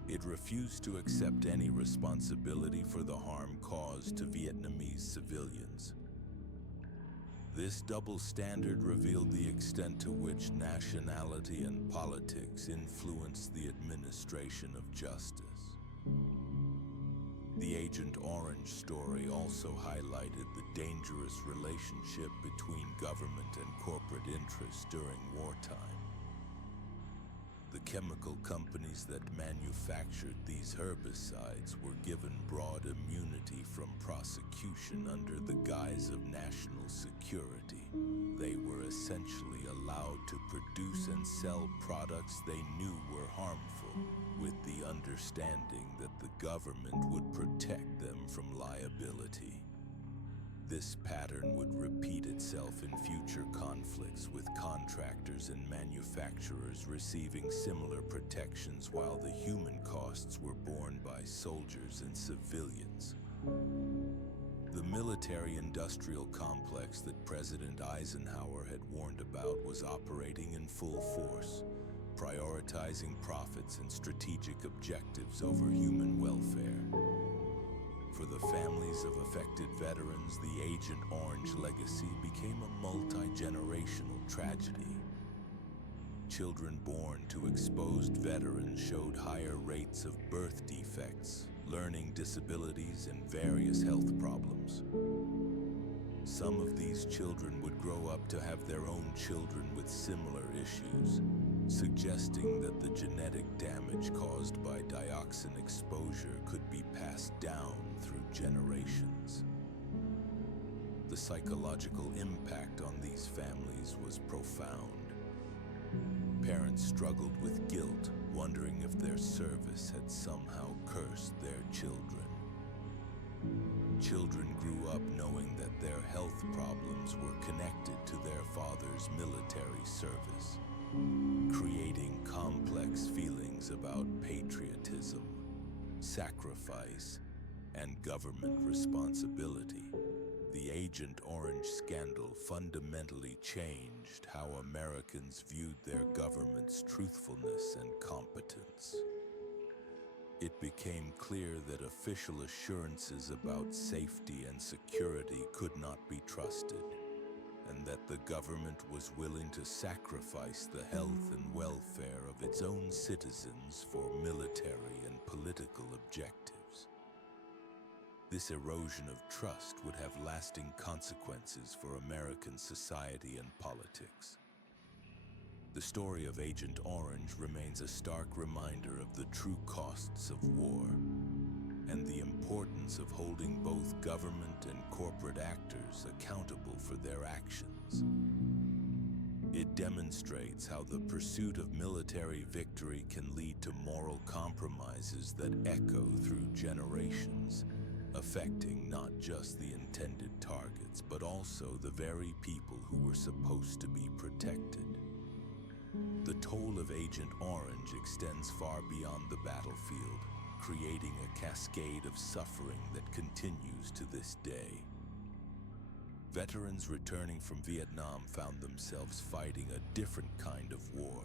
it refused to accept any responsibility for the harm caused to Vietnamese civilians. This double standard revealed the extent to which nationality and politics influenced the administration of justice. The Agent Orange story also highlighted the dangerous relationship between government and corporate interests during wartime. The chemical companies that manufactured these herbicides were given broad immunity from prosecution under the guise of national security. They were essentially allowed to produce and sell products they knew were harmful, with the understanding that the government would protect them from liability. This pattern would repeat itself in future conflicts, with contractors and manufacturers receiving similar protections while the human costs were borne by soldiers and civilians. The military-industrial complex that President Eisenhower had warned about was operating in full force. prioritizing profits and strategic objectives over human welfare. For the families of affected veterans, the Agent Orange legacy became a multi-generational tragedy. Children born to exposed veterans showed higher rates of birth defects, learning disabilities, and various health problems. Some of these children would grow up to have their own children with similar issues, suggesting that the genetic damage caused by dioxin exposure could be passed down through generations. The psychological impact on these families was profound. Parents struggled with guilt, wondering if their service had somehow cursed their children. Children grew up knowing that their health problems were connected to their father's military service, creating complex feelings about patriotism, sacrifice, and government responsibility. The Agent Orange scandal fundamentally changed how Americans viewed their government's truthfulness and competence. It became clear that official assurances about safety and security could not be trusted, and that the government was willing to sacrifice the health and welfare of its own citizens for military and political objectives. This erosion of trust would have lasting consequences for American society and politics. The story of Agent Orange remains a stark reminder of the true costs of war and the importance of holding both government and corporate actors accountable for their actions. It demonstrates how the pursuit of military victory can lead to moral compromises that echo through generations, affecting not just the intended targets, but also the very people who were supposed to be protected. The toll of Agent Orange extends far beyond the battlefield, creating a cascade of suffering that continues to this day. Veterans returning from Vietnam found themselves fighting a different kind of war,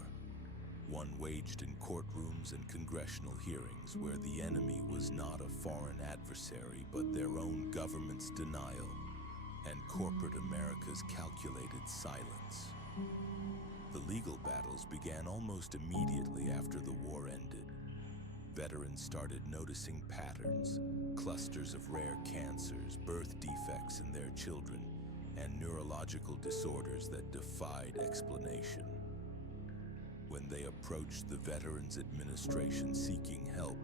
one waged in courtrooms and congressional hearings where the enemy was not a foreign adversary but their own government's denial and corporate America's calculated silence. The legal battles began almost immediately after the war ended. Veterans started noticing patterns, clusters of rare cancers, birth defects in their children, and neurological disorders that defied explanation. When they approached the Veterans Administration seeking help,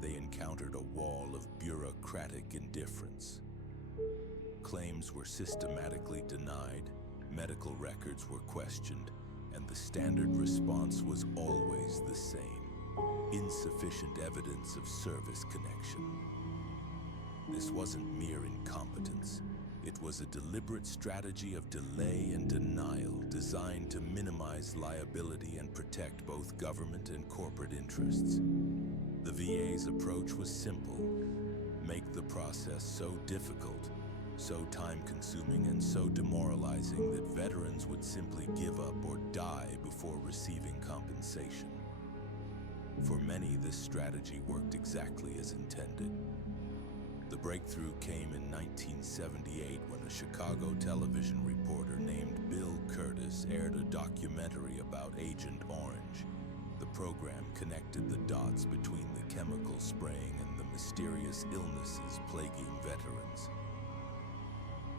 they encountered a wall of bureaucratic indifference. Claims were systematically denied, medical records were questioned, and the standard response was always the same: insufficient evidence of service connection. This wasn't mere incompetence. It was a deliberate strategy of delay and denial designed to minimize liability and protect both government and corporate interests. The VA's approach was simple: make the process so difficult, so time-consuming, and so demoralizing that veterans would simply give up or die before receiving compensation. For many, this strategy worked exactly as intended. The breakthrough came in 1978 when a Chicago television reporter named Bill Curtis aired a documentary about Agent Orange. The program connected the dots between the chemical spraying and the mysterious illnesses plaguing veterans.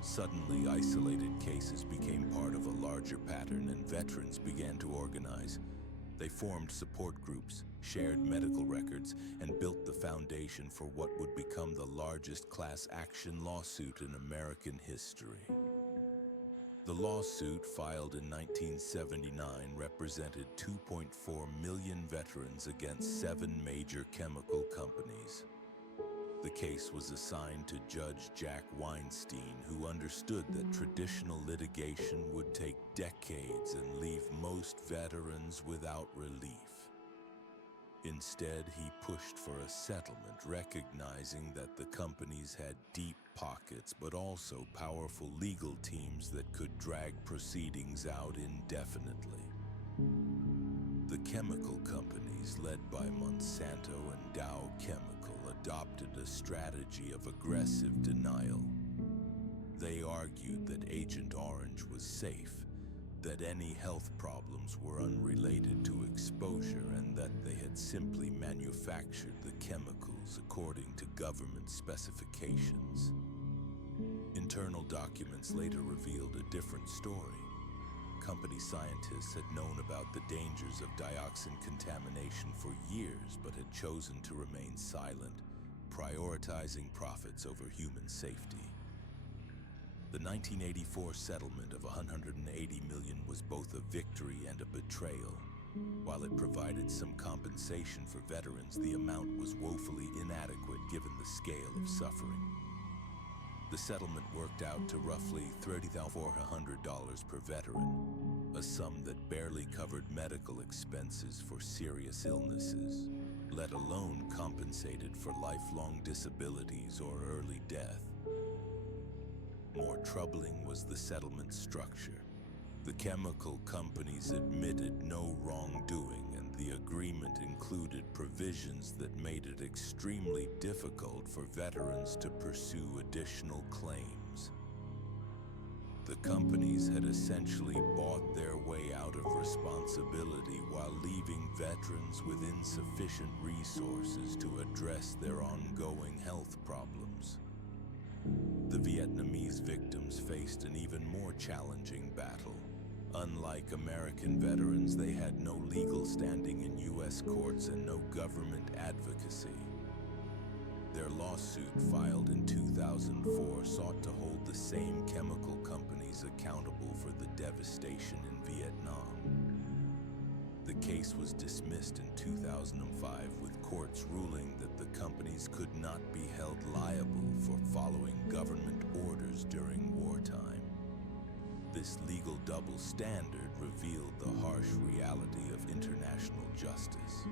Suddenly, isolated cases became part of a larger pattern, and veterans began to organize. They formed support groups, shared medical records, and built the foundation for what would become the largest class action lawsuit in American history. The lawsuit, filed in 1979, represented 2.4 million veterans against 7 major chemical companies. The case was assigned to Judge Jack Weinstein, who understood that traditional litigation would take decades and leave most veterans without relief. Instead, he pushed for a settlement, recognizing that the companies had deep pockets but also powerful legal teams that could drag proceedings out indefinitely. The chemical companies led by Monsanto and Dow Chemical adopted a strategy of aggressive denial. They argued that Agent Orange was safe, that any health problems were unrelated to exposure, and that they had simply manufactured the chemicals according to government specifications. Internal documents later revealed a different story. Company scientists had known about the dangers of dioxin contamination for years, but had chosen to remain silent, prioritizing profits over human safety. The 1984 settlement of $180 million was both a victory and a betrayal. While it provided some compensation for veterans, the amount was woefully inadequate given the scale of suffering. The settlement worked out to roughly $30,400 per veteran, a sum that barely covered medical expenses for serious illnesses, let alone compensated for lifelong disabilities or early death. More troubling was the settlement structure. The chemical companies admitted no wrongdoing, and the agreement included provisions that made it extremely difficult for veterans to pursue additional claims. The companies had essentially bought their way out of responsibility while leaving veterans with insufficient resources to address their ongoing health problems. The Vietnamese victims faced an even more challenging battle. Unlike American veterans, they had no legal standing in U.S. courts and no government advocacy. Their lawsuit, filed in 2004, sought to hold the same chemical companies accountable for the devastation in Vietnam. The case was dismissed in 2005, with courts ruling that the companies could not be held liable for following government orders during wartime. This legal double standard revealed the harsh reality of international justice.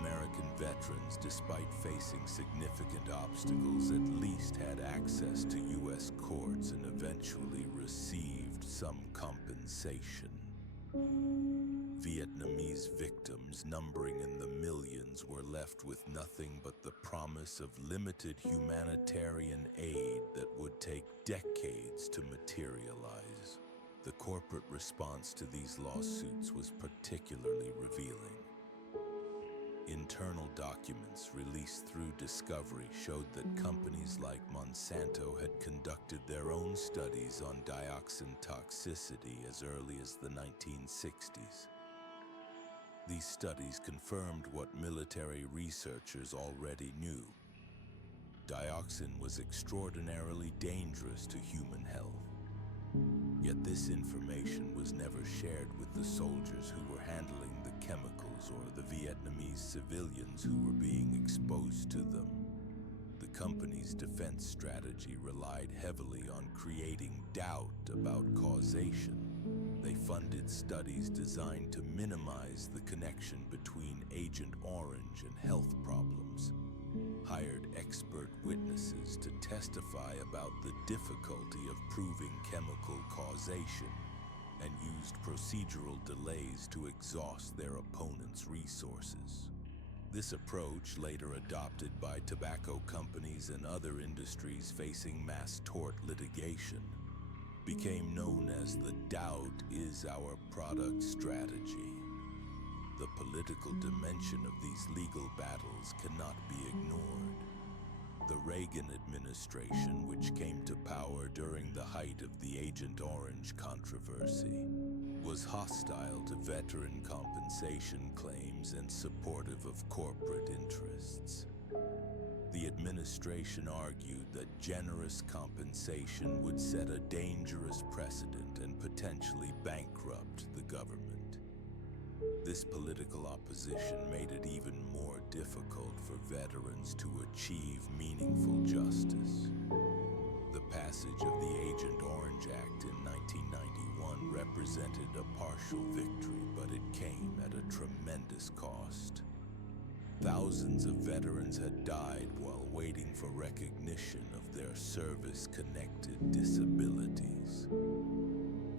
American veterans, despite facing significant obstacles, at least had access to U.S. courts and eventually received some compensation. Vietnamese victims, numbering in the millions, were left with nothing but the promise of limited humanitarian aid that would take decades to materialize. The corporate response to these lawsuits was particularly revealing. Internal documents released through discovery showed that companies like Monsanto had conducted their own studies on dioxin toxicity as early as the 1960s. These studies confirmed what military researchers already knew. Dioxin was extraordinarily dangerous to human health. Yet this information was never shared with the soldiers who were handling the chemicals or the Vietnamese civilians who were being exposed to them. The company's defense strategy relied heavily on creating doubt about causation. They funded studies designed to minimize the connection between Agent Orange and health problems, hired expert witnesses to testify about the difficulty of proving chemical causation, and used procedural delays to exhaust their opponents' resources. This approach, later adopted by tobacco companies and other industries facing mass tort litigation, became known as the "doubt is our product" strategy. The political dimension of these legal battles cannot be ignored. The Reagan administration, which came to power during the height of the Agent Orange controversy, was hostile to veteran compensation claims and supportive of corporate interests. The administration argued that generous compensation would set a dangerous precedent and potentially bankrupt the government. This political opposition made it even more difficult for veterans to achieve meaningful justice. The passage of the Agent Orange Act in 1991 represented a partial victory, but it came at a tremendous cost. Thousands of veterans had died while waiting for recognition of their service-connected disabilities.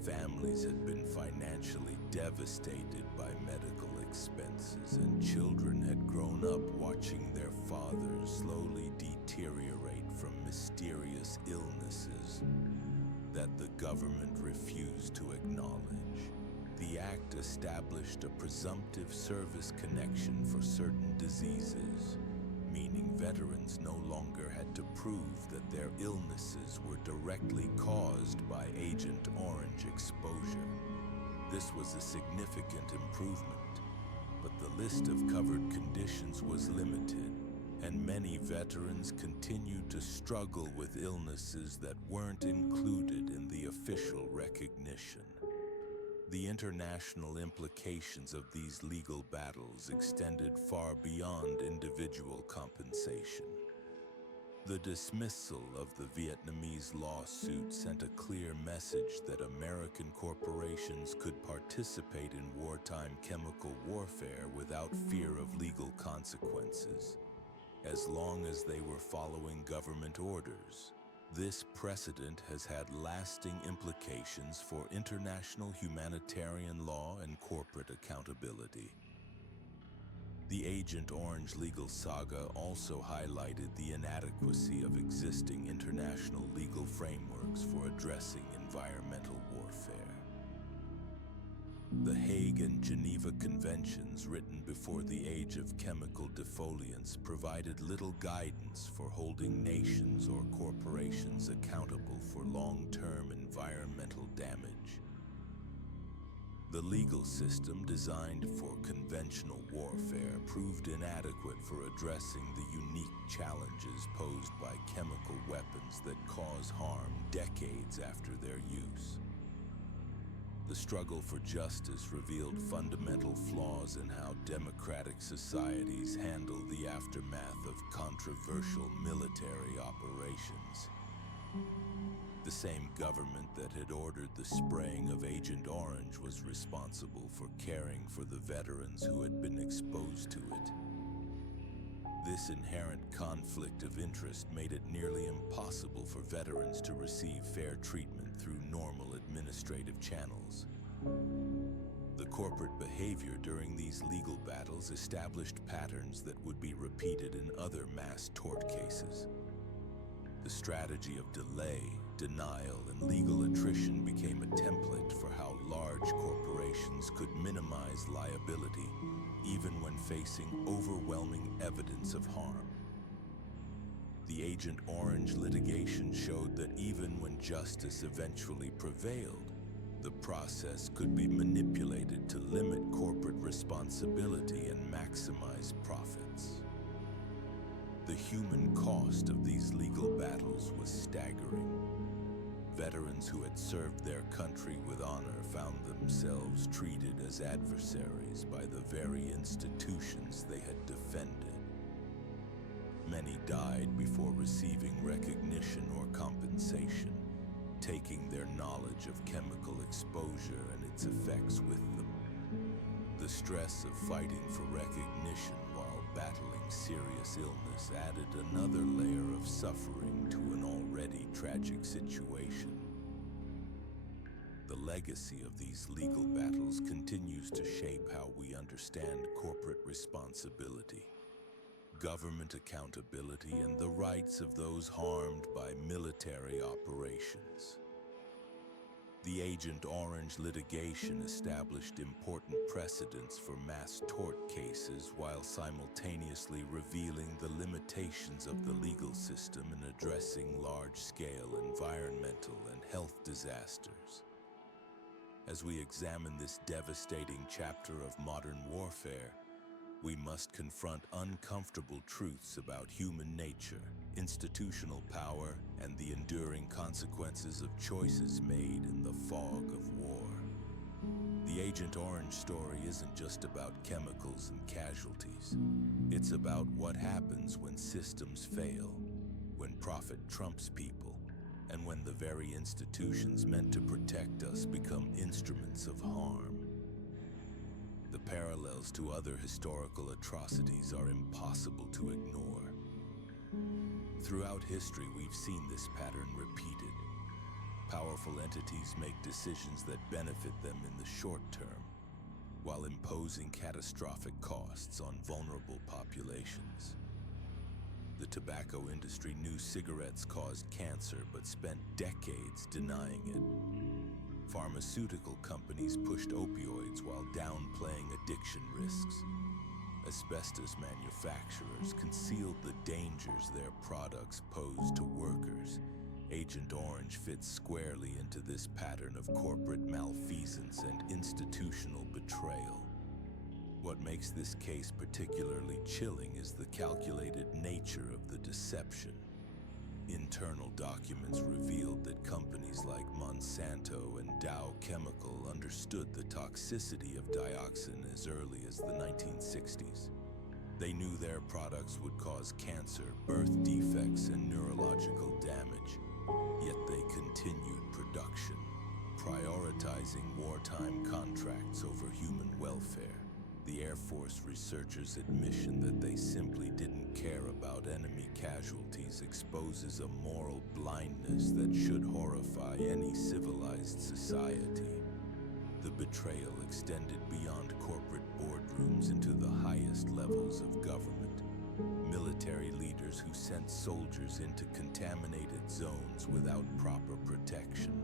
Families had been financially devastated by medical expenses, and children had grown up watching their fathers slowly deteriorate from mysterious illnesses that the government refused to acknowledge. The act established a presumptive service connection for certain diseases, meaning veterans no longer had to prove that their illnesses were directly caused by Agent Orange exposure. This was a significant improvement, but the list of covered conditions was limited, and many veterans continued to struggle with illnesses that weren't included in the official recognition. The international implications of these legal battles extended far beyond individual compensation. The dismissal of the Vietnamese lawsuit sent a clear message that American corporations could participate in wartime chemical warfare without fear of legal consequences, as long as they were following government orders. This precedent has had lasting implications for international humanitarian law and corporate accountability. The Agent Orange legal saga also highlighted the inadequacy of existing international legal frameworks for addressing environmental warfare. The Hague and Geneva Conventions, written before the age of chemical defoliants, provided little guidance for holding nations or corporations accountable for long-term environmental damage. The legal system designed for conventional warfare proved inadequate for addressing the unique challenges posed by chemical weapons that cause harm decades after their use. The struggle for justice revealed fundamental flaws in how democratic societies handle the aftermath of controversial military operations. The same government that had ordered the spraying of Agent Orange was responsible for caring for the veterans who had been exposed to it. This inherent conflict of interest made it nearly impossible for veterans to receive fair treatment through normal administrative channels. The corporate behavior during these legal battles established patterns that would be repeated in other mass tort cases. The strategy of delay, denial, and legal attrition became a template for how large corporations could minimize liability, even when facing overwhelming evidence of harm. The Agent Orange litigation showed that even when justice eventually prevailed, the process could be manipulated to limit corporate responsibility and maximize profits. The human cost of these legal battles was staggering. Veterans who had served their country with honor found themselves treated as adversaries by the very institutions they had defended. Many died before receiving recognition or compensation, taking their knowledge of chemical exposure and its effects with them. The stress of fighting for recognition while battling serious illness added another layer of suffering to an already tragic situation. The legacy of these legal battles continues to shape how we understand corporate responsibility, government accountability, and the rights of those harmed by military operations. The Agent Orange litigation established important precedents for mass tort cases while simultaneously revealing the limitations of the legal system in addressing large-scale environmental and health disasters. As we examine this devastating chapter of modern warfare, we must confront uncomfortable truths about human nature, institutional power, and the enduring consequences of choices made in the fog of war. The Agent Orange story isn't just about chemicals and casualties. It's about what happens when systems fail, when profit trumps people, and when the very institutions meant to protect us become instruments of harm. The parallels to other historical atrocities are impossible to ignore. Throughout history, we've seen this pattern repeated. Powerful entities make decisions that benefit them in the short term, while imposing catastrophic costs on vulnerable populations. The tobacco industry knew cigarettes caused cancer but spent decades denying it. Pharmaceutical companies pushed opioids while downplaying addiction risks. Asbestos manufacturers concealed the dangers their products posed to workers. Agent Orange fits squarely into this pattern of corporate malfeasance and institutional betrayal. What makes this case particularly chilling is the calculated nature of the deception. Internal documents revealed that companies like Monsanto and Dow Chemical understood the toxicity of dioxin as early as the 1960s. They knew their products would cause cancer, birth defects, and neurological damage, yet they continued production, prioritizing wartime contracts over human welfare. The Air Force researchers' admission that they simply didn't care about enemy casualties exposes a moral blindness that should horrify any civilized society. The betrayal extended beyond corporate boardrooms into the highest levels of government. Military leaders who sent soldiers into contaminated zones without proper protection.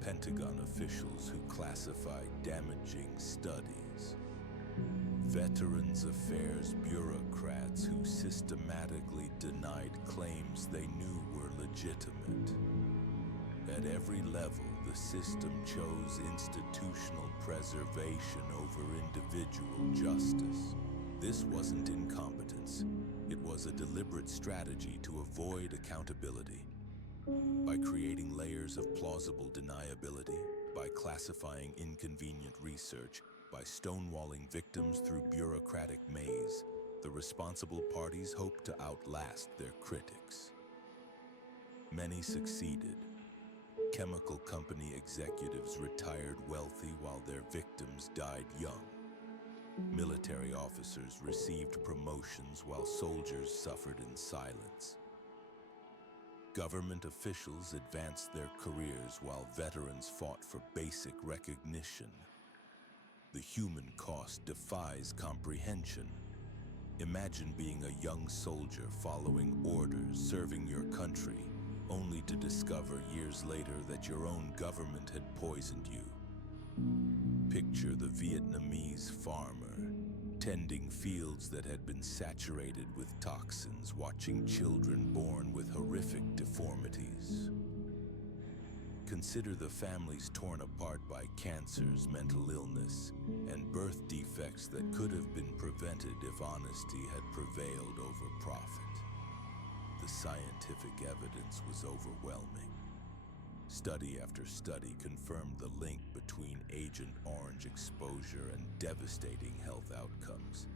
Pentagon officials who classified damaging studies. Veterans Affairs bureaucrats who systematically denied claims they knew were legitimate. At every level, the system chose institutional preservation over individual justice. This wasn't incompetence. It was a deliberate strategy to avoid accountability. By creating layers of plausible deniability, by classifying inconvenient research, by stonewalling victims through bureaucratic maze, the responsible parties hoped to outlast their critics. Many succeeded. Chemical company executives retired wealthy while their victims died young. Military officers received promotions while soldiers suffered in silence. Government officials advanced their careers while veterans fought for basic recognition. The human cost defies comprehension. Imagine being a young soldier following orders, serving your country, only to discover years later that your own government had poisoned you. Picture the Vietnamese farmer, tending fields that had been saturated with toxins, watching children born with horrific deformities. Consider the families torn apart by cancers, mental illness, and birth defects that could have been prevented if honesty had prevailed over profit. The scientific evidence was overwhelming. Study after study confirmed the link between Agent Orange exposure and devastating health outcomes.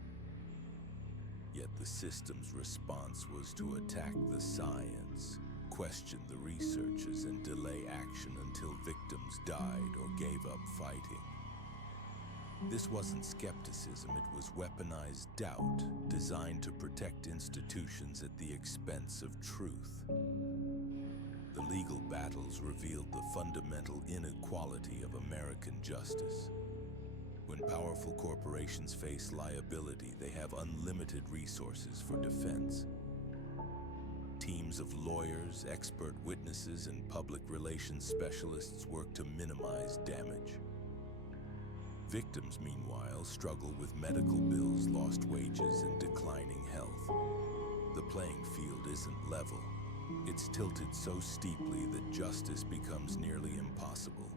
Yet the system's response was to attack the science, question the researchers, and delay action until victims died or gave up fighting. This wasn't skepticism, it was weaponized doubt, designed to protect institutions at the expense of truth. The legal battles revealed the fundamental inequality of American justice. When powerful corporations face liability, they have unlimited resources for defense. Teams of lawyers, expert witnesses, and public relations specialists work to minimize damage. Victims, meanwhile, struggle with medical bills, lost wages, and declining health. The playing field isn't level. It's tilted so steeply that justice becomes nearly impossible.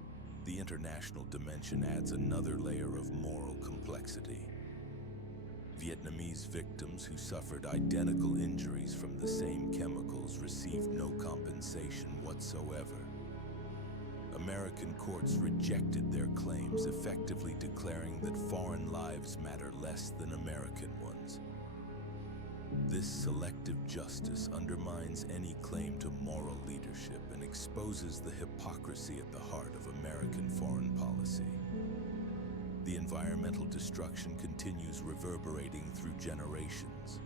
The international dimension adds another layer of moral complexity. Vietnamese victims who suffered identical injuries from the same chemicals received no compensation whatsoever. American courts rejected their claims, effectively declaring that foreign lives matter less than American ones. This selective justice undermines any claim to moral leadership and exposes the hypocrisy at the heart of American foreign policy. The environmental destruction continues, reverberating through generations.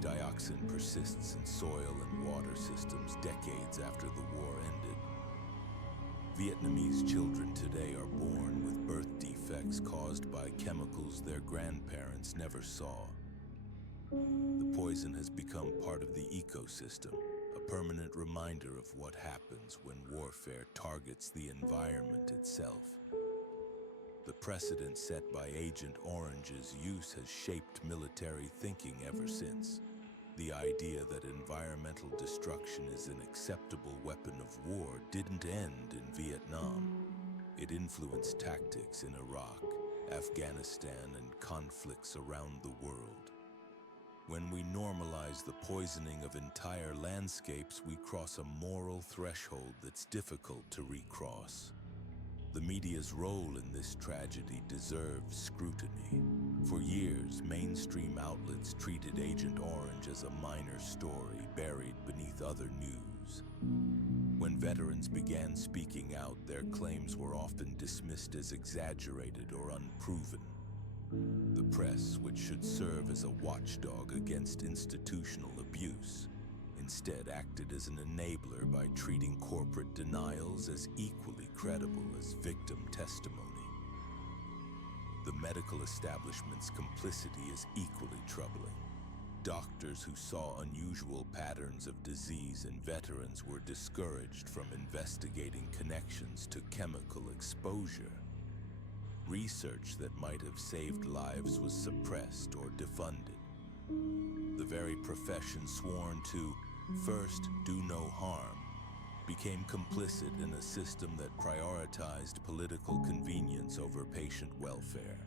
Dioxin persists in soil and water systems decades after the war ended. Vietnamese children today are born with birth defects defects caused by chemicals their grandparents never saw. The poison has become part of the ecosystem, a permanent reminder of what happens when warfare targets the environment itself. The precedent set by Agent Orange's use has shaped military thinking ever since. The idea that environmental destruction is an acceptable weapon of war didn't end in Vietnam. It influenced tactics in Iraq, Afghanistan, and conflicts around the world. When we normalize the poisoning of entire landscapes, we cross a moral threshold that's difficult to recross. The media's role in this tragedy deserves scrutiny. For years, mainstream outlets treated Agent Orange as a minor story buried beneath other news. When veterans began speaking out, their claims were often dismissed as exaggerated or unproven. The press, which should serve as a watchdog against institutional abuse, instead acted as an enabler by treating corporate denials as equally credible as victim testimony. The medical establishment's complicity is equally troubling. Doctors who saw unusual patterns of disease in veterans were discouraged from investigating connections to chemical exposure. Research that might have saved lives was suppressed or defunded. The very profession sworn to first do no harm became complicit in a system that prioritized political convenience over patient welfare.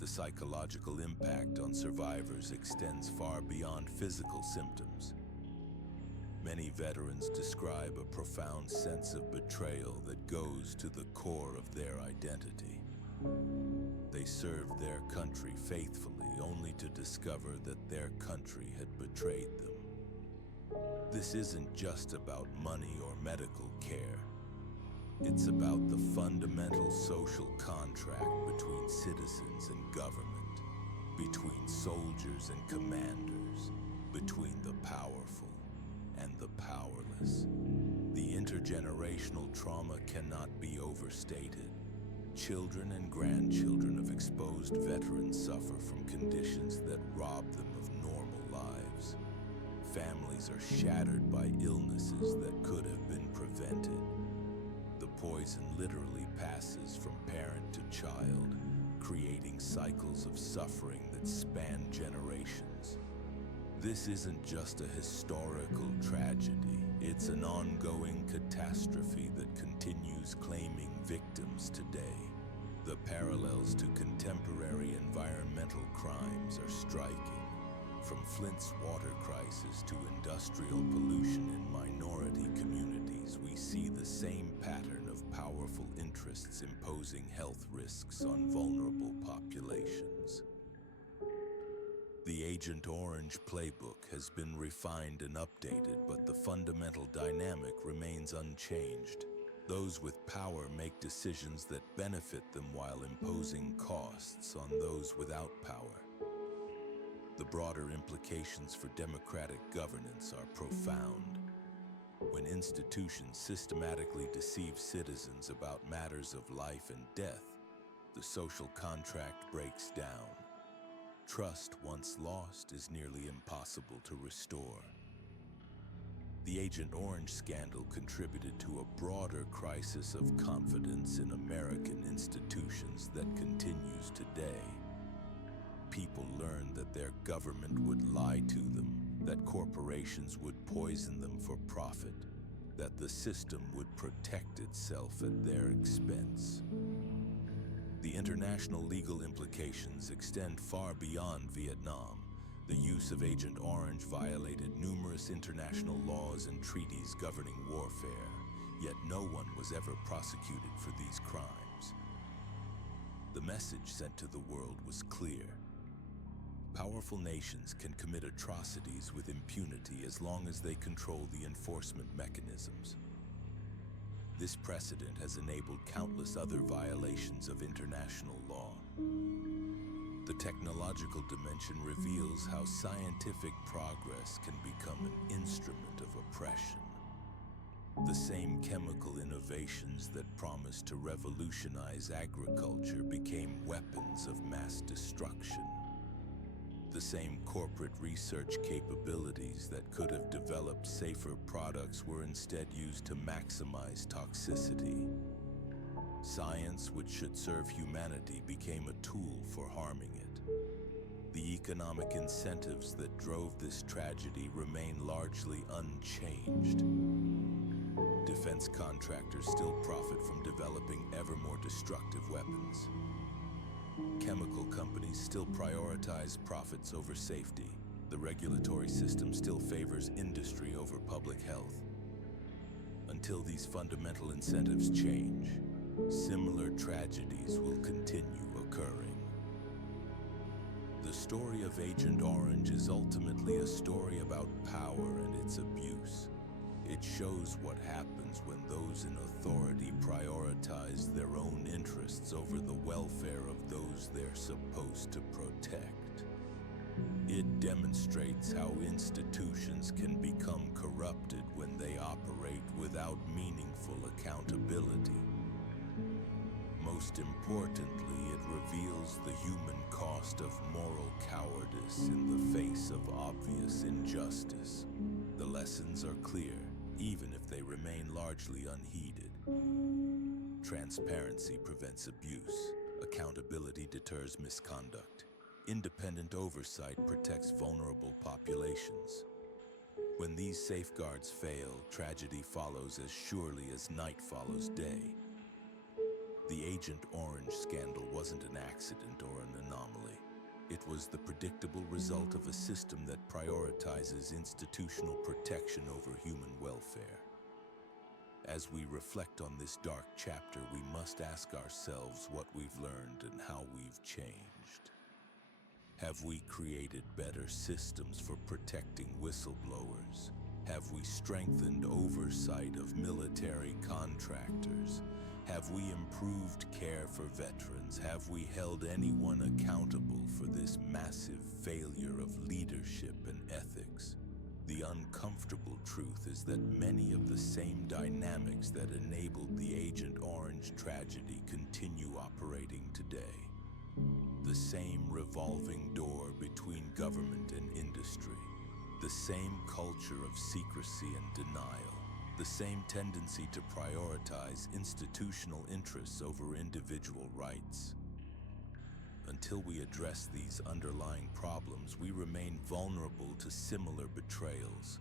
The psychological impact on survivors extends far beyond physical symptoms. Many veterans describe a profound sense of betrayal that goes to the core of their identity. They served their country faithfully only to discover that their country had betrayed them. This isn't just about money or medical care. It's about the fundamental social contract between citizens and government, between soldiers and commanders, between the powerful and the powerless. The intergenerational trauma cannot be overstated. Children and grandchildren of exposed veterans suffer from conditions that rob them of normal lives. Families are shattered by illnesses that could have been prevented. The poison literally passes from parent to child, creating cycles of suffering that span generations. This isn't just a historical tragedy, it's an ongoing catastrophe that continues claiming victims today. The parallels to contemporary environmental crimes are striking. From Flint's water crisis to industrial pollution in minority communities, we see the same pattern of powerful interests imposing health risks on vulnerable populations. The Agent Orange playbook has been refined and updated, but the fundamental dynamic remains unchanged. Those with power make decisions that benefit them while imposing costs on those without power. The broader implications for democratic governance are profound. When institutions systematically deceive citizens about matters of life and death, the social contract breaks down. Trust once lost is nearly impossible to restore. The Agent Orange scandal contributed to a broader crisis of confidence in American institutions that continues today. People learned that their government would lie to them, that corporations would poison them for profit, that the system would protect itself at their expense. The international legal implications extend far beyond Vietnam. The use of Agent Orange violated numerous international laws and treaties governing warfare, yet no one was ever prosecuted for these crimes. The message sent to the world was clear. Powerful nations can commit atrocities with impunity as long as they control the enforcement mechanisms. This precedent has enabled countless other violations of international law. The technological dimension reveals how scientific progress can become an instrument of oppression. The same chemical innovations that promised to revolutionize agriculture became weapons of mass destruction. The same corporate research capabilities that could have developed safer products were instead used to maximize toxicity. Science, which should serve humanity, became a tool for harming it. The economic incentives that drove this tragedy remain largely unchanged. Defense contractors still profit from developing ever more destructive weapons. Chemical companies still prioritize profits over safety. The regulatory system still favors industry over public health. Until these fundamental incentives change, similar tragedies will continue occurring. The story of Agent Orange is ultimately a story about power and its abuse. It shows what happens when those in authority prioritize their own interests over the welfare of those they're supposed to protect. It demonstrates how institutions can become corrupted when they operate without meaningful accountability. Most importantly, it reveals the human cost of moral cowardice in the face of obvious injustice. The lessons are clear, even if they remain largely unheeded. Transparency prevents abuse. Accountability deters misconduct. Independent oversight protects vulnerable populations. When these safeguards fail, tragedy follows as surely as night follows day. The Agent Orange scandal wasn't an accident or an anomaly. It was the predictable result of a system that prioritizes institutional protection over human welfare. As we reflect on this dark chapter, we must ask ourselves what we've learned and how we've changed. Have we created better systems for protecting whistleblowers? Have we strengthened oversight of military contractors? Have we improved care for veterans? Have we held anyone accountable for this massive failure of leadership and ethics? The uncomfortable truth is that many of the same dynamics that enabled the Agent Orange tragedy continue operating today. The same revolving door between government and industry. The same culture of secrecy and denial. The same tendency to prioritize institutional interests over individual rights. Until we address these underlying problems, we remain vulnerable to similar betrayals.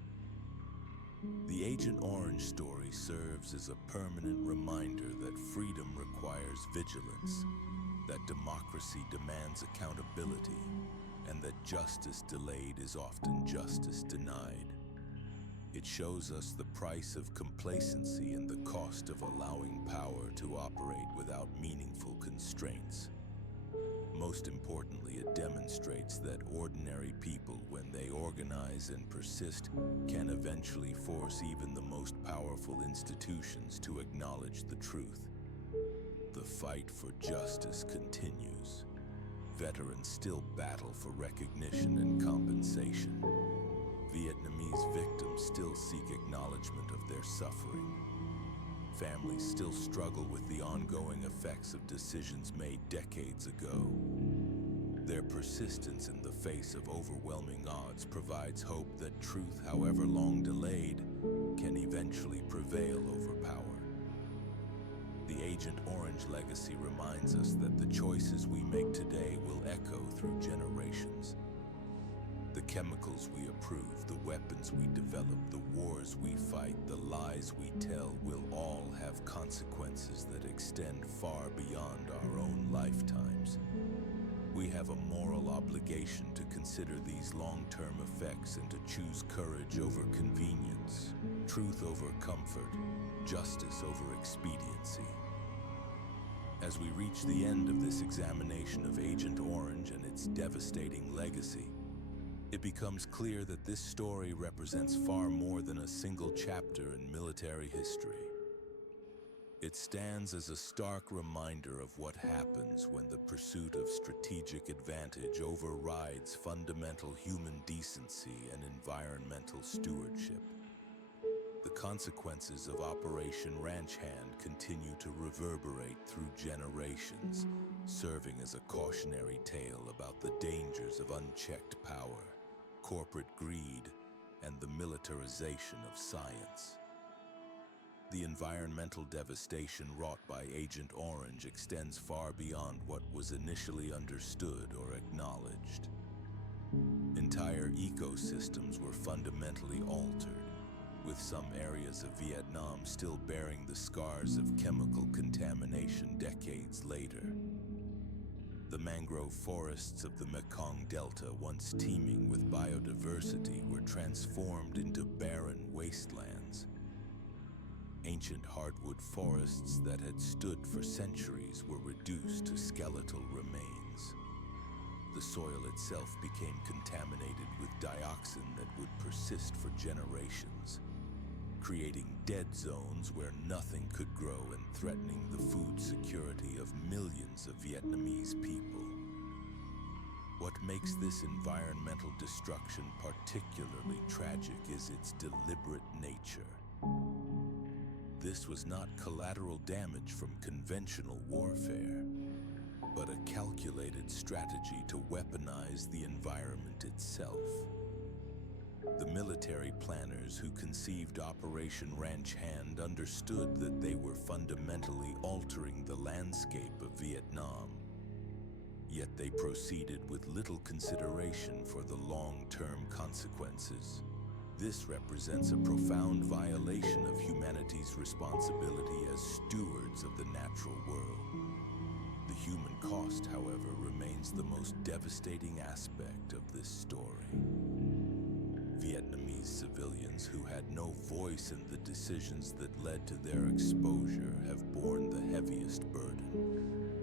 The Agent Orange story serves as a permanent reminder that freedom requires vigilance, that democracy demands accountability, and that justice delayed is often justice denied. It shows us the price of complacency and the cost of allowing power to operate without meaningful constraints. Most importantly, it demonstrates that ordinary people, when they organize and persist, can eventually force even the most powerful institutions to acknowledge the truth. The fight for justice continues. Veterans still battle for recognition and compensation. Vietnamese victims still seek acknowledgement of their suffering. Families still struggle with the ongoing effects of decisions made decades ago. Their persistence in the face of overwhelming odds provides hope that truth, however long delayed, can eventually prevail over power. The Agent Orange legacy reminds us that the choices we make today will echo through generations. The chemicals we approve, the weapons we develop, the wars we fight, the lies we tell will all have consequences that extend far beyond our own lifetimes. We have a moral obligation to consider these long-term effects and to choose courage over convenience, truth over comfort, justice over expediency. As we reach the end of this examination of Agent Orange and its devastating legacy, it becomes clear that this story represents far more than a single chapter in military history. It stands as a stark reminder of what happens when the pursuit of strategic advantage overrides fundamental human decency and environmental stewardship. The consequences of Operation Ranch Hand continue to reverberate through generations, serving as a cautionary tale about the dangers of unchecked power, corporate greed, and the militarization of science. The environmental devastation wrought by Agent Orange extends far beyond what was initially understood or acknowledged. Entire ecosystems were fundamentally altered, with some areas of Vietnam still bearing the scars of chemical contamination decades later. The mangrove forests of the Mekong Delta, once teeming with biodiversity, were transformed into barren wastelands. Ancient hardwood forests that had stood for centuries were reduced to skeletal remains. The soil itself became contaminated with dioxin that would persist for generations, creating dead zones where nothing could grow and threatening the food security of millions of Vietnamese people. What makes this environmental destruction particularly tragic is its deliberate nature. This was not collateral damage from conventional warfare, but a calculated strategy to weaponize the environment itself. The military planners who conceived Operation Ranch Hand understood that they were fundamentally altering the landscape of Vietnam. Yet they proceeded with little consideration for the long-term consequences. This represents a profound violation of humanity's responsibility as stewards of the natural world. The human cost, however, remains the most devastating aspect of this story. Vietnamese civilians who had no voice in the decisions that led to their exposure have borne the heaviest burden.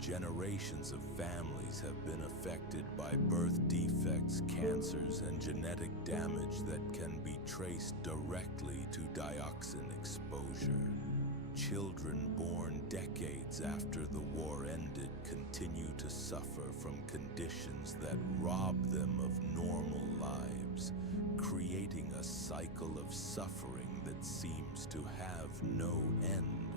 Generations of families have been affected by birth defects, cancers, and genetic damage that can be traced directly to dioxin exposure. Children born decades after the war ended continue to suffer from conditions that rob them of normal lives, creating a cycle of suffering that seems to have no end.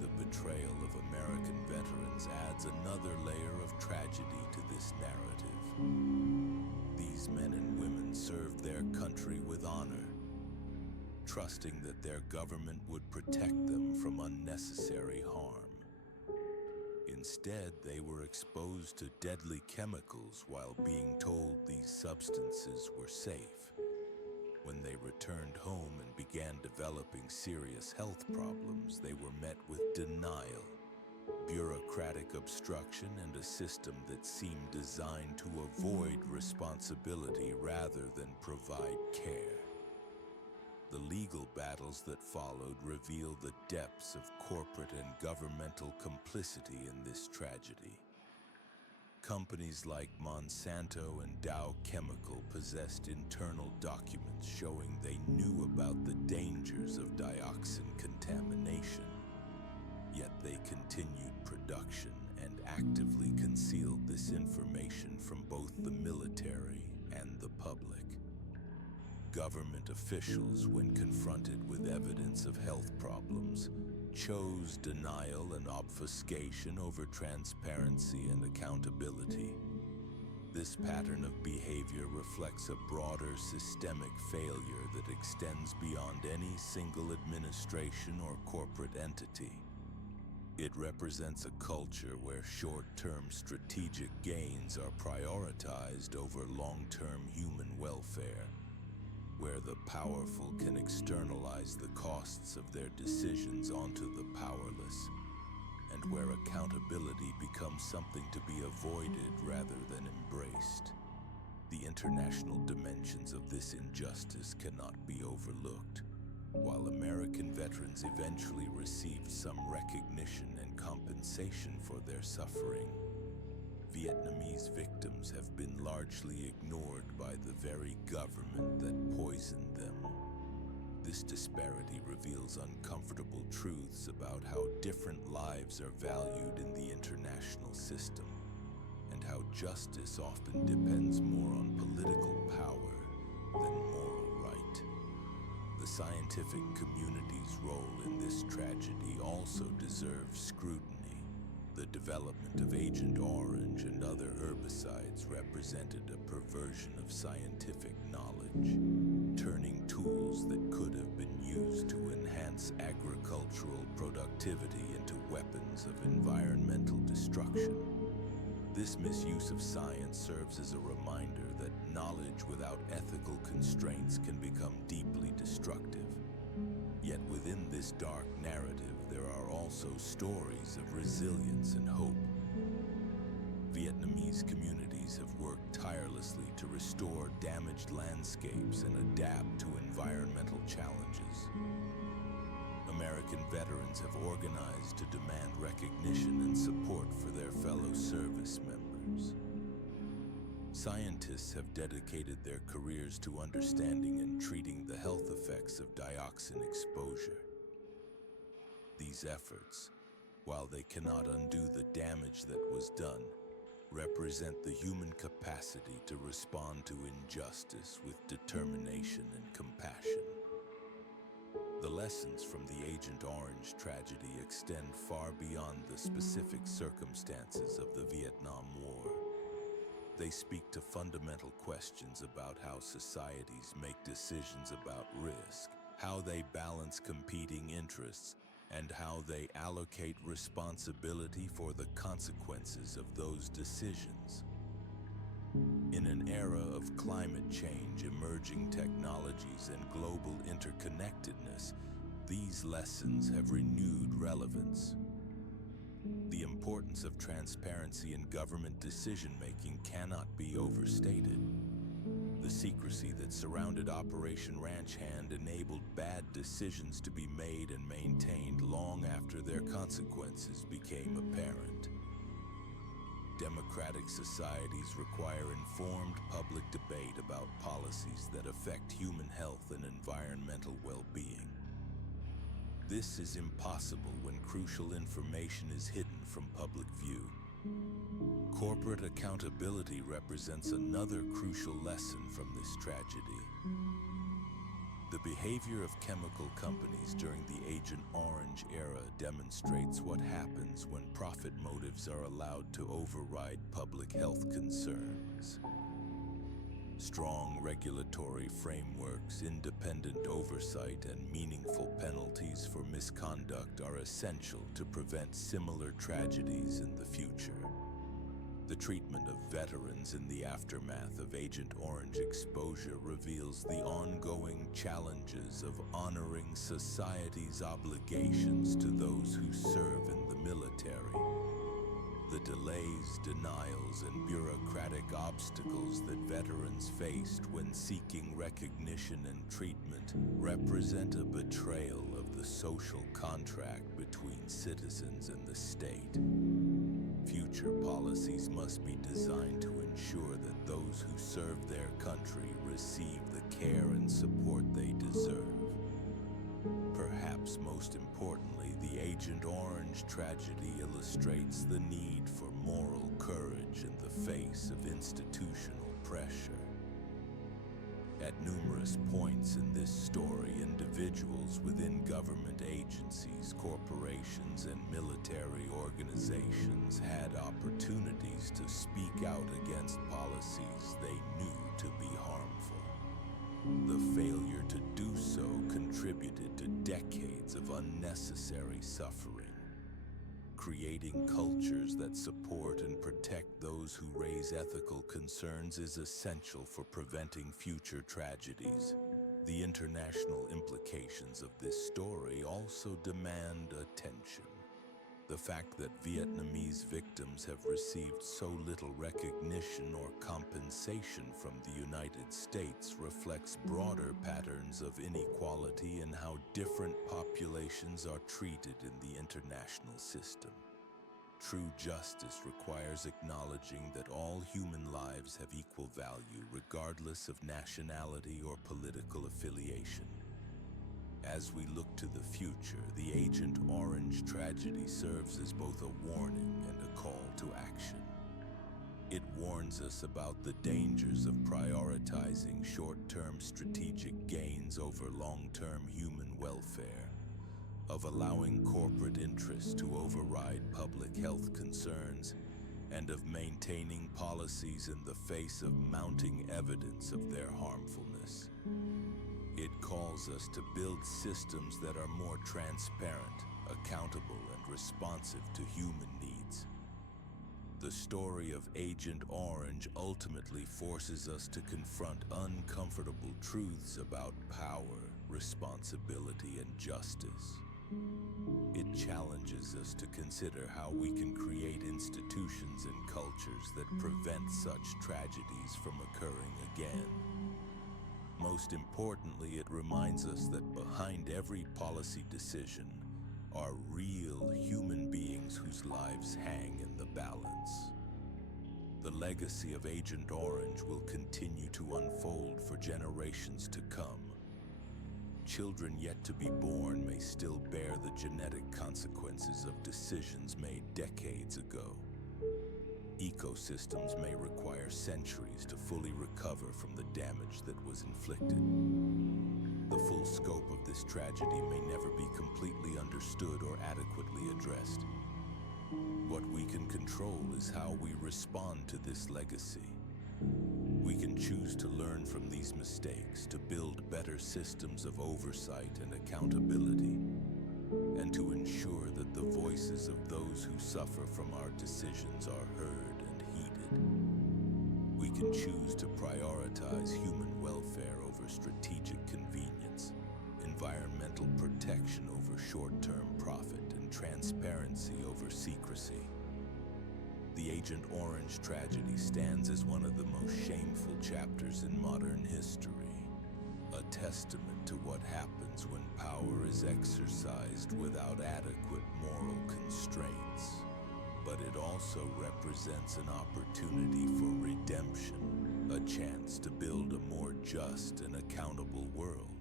The betrayal of American veterans adds another layer of tragedy to this narrative. These men and women served their country with honor, trusting that their government would protect them from unnecessary harm. Instead, they were exposed to deadly chemicals while being told these substances were safe. When they returned home and began developing serious health problems, they were met with denial, bureaucratic obstruction, and a system that seemed designed to avoid responsibility rather than provide care. The legal battles that followed reveal the depths of corporate and governmental complicity in this tragedy. Companies like Monsanto and Dow Chemical possessed internal documents showing they knew about the dangers of dioxin contamination. Yet they continued production and actively concealed this information from both the military and the public. Government officials, when confronted with evidence of health problems, chose denial and obfuscation over transparency and accountability. This pattern of behavior reflects a broader systemic failure that extends beyond any single administration or corporate entity. It represents a culture where short-term strategic gains are prioritized over long-term human welfare, where the powerful can externalize the costs of their decisions onto the powerless, and where accountability becomes something to be avoided rather than embraced. The international dimensions of this injustice cannot be overlooked. While American veterans eventually received some recognition and compensation for their suffering, Vietnamese victims have been largely ignored by the very government that poisoned them. This disparity reveals uncomfortable truths about how different lives are valued in the international system, and how justice often depends more on political power than moral right. The scientific community's role in this tragedy also deserves scrutiny. The development of Agent Orange and other herbicides represented a perversion of scientific knowledge, turning tools that could have been used to enhance agricultural productivity into weapons of environmental destruction. This misuse of science serves as a reminder that knowledge without ethical constraints can become deeply destructive. Yet within this dark narrative, there are also stories of resilience and hope. Vietnamese communities have worked tirelessly to restore damaged landscapes and adapt to environmental challenges. American veterans have organized to demand recognition and support for their fellow service members. Scientists have dedicated their careers to understanding and treating the health effects of dioxin exposure. These efforts, while they cannot undo the damage that was done, represent the human capacity to respond to injustice with determination and compassion. The lessons from the Agent Orange tragedy extend far beyond the specific circumstances of the Vietnam War. They speak to fundamental questions about how societies make decisions about risk, how they balance competing interests, and how they allocate responsibility for the consequences of those decisions. In an era of climate change, emerging technologies, and global interconnectedness, these lessons have renewed relevance. The importance of transparency in government decision-making cannot be overstated. The secrecy that surrounded Operation Ranch Hand enabled bad decisions to be made and maintained long after their consequences became apparent. Democratic societies require informed public debate about policies that affect human health and environmental well-being. This is impossible when crucial information is hidden from public view. Corporate accountability represents another crucial lesson from this tragedy. The behavior of chemical companies during the Agent Orange era demonstrates what happens when profit motives are allowed to override public health concerns. Strong regulatory frameworks, independent oversight, and meaningful penalties for misconduct are essential to prevent similar tragedies in the future. The treatment of veterans in the aftermath of Agent Orange exposure reveals the ongoing challenges of honoring society's obligations to those who serve in the military. The delays, denials, and bureaucratic obstacles that veterans faced when seeking recognition and treatment represent a betrayal of the social contract between citizens and the state. Future policies must be designed to ensure that those who serve their country receive the care and support they deserve. Perhaps most importantly, the Agent Orange tragedy illustrates the need for moral courage in the face of institutional pressure. At numerous points in this story, individuals within government agencies, corporations, and military organizations had opportunities to speak out against policies they knew to be harmful. The failure to do so contributed to decades of unnecessary suffering. Creating cultures that support and protect those who raise ethical concerns is essential for preventing future tragedies. The international implications of this story also demand attention. The fact that Vietnamese victims have received so little recognition or compensation from the United States reflects broader patterns of inequality in how different populations are treated in the international system. True justice requires acknowledging that all human lives have equal value regardless of nationality or political affiliation. As we look to the future, the Agent Orange tragedy serves as both a warning and a call to action. It warns us about the dangers of prioritizing short-term strategic gains over long-term human welfare, of allowing corporate interests to override public health concerns, and of maintaining policies in the face of mounting evidence of their harmfulness. It calls us to build systems that are more transparent, accountable, and responsive to human needs. The story of Agent Orange ultimately forces us to confront uncomfortable truths about power, responsibility, and justice. It challenges us to consider how we can create institutions and cultures that prevent such tragedies from occurring again. Most importantly, it reminds us that behind every policy decision are real human beings whose lives hang in the balance. The legacy of Agent Orange will continue to unfold for generations to come. Children yet to be born may still bear the genetic consequences of decisions made decades ago. Ecosystems may require centuries to fully recover from the damage that was inflicted. The full scope of this tragedy may never be completely understood or adequately addressed. What we can control is how we respond to this legacy. We can choose to learn from these mistakes, to build better systems of oversight and accountability, and to ensure that the voices of those who suffer from our decisions are heard and heeded. We can choose to prioritize human welfare over strategic convenience, environmental protection over short-term profit, and transparency over secrecy. The Agent Orange tragedy stands as one of the most shameful chapters in modern history, a testament to what happens when power is exercised without adequate moral constraints. But it also represents an opportunity for redemption, a chance to build a more just and accountable world.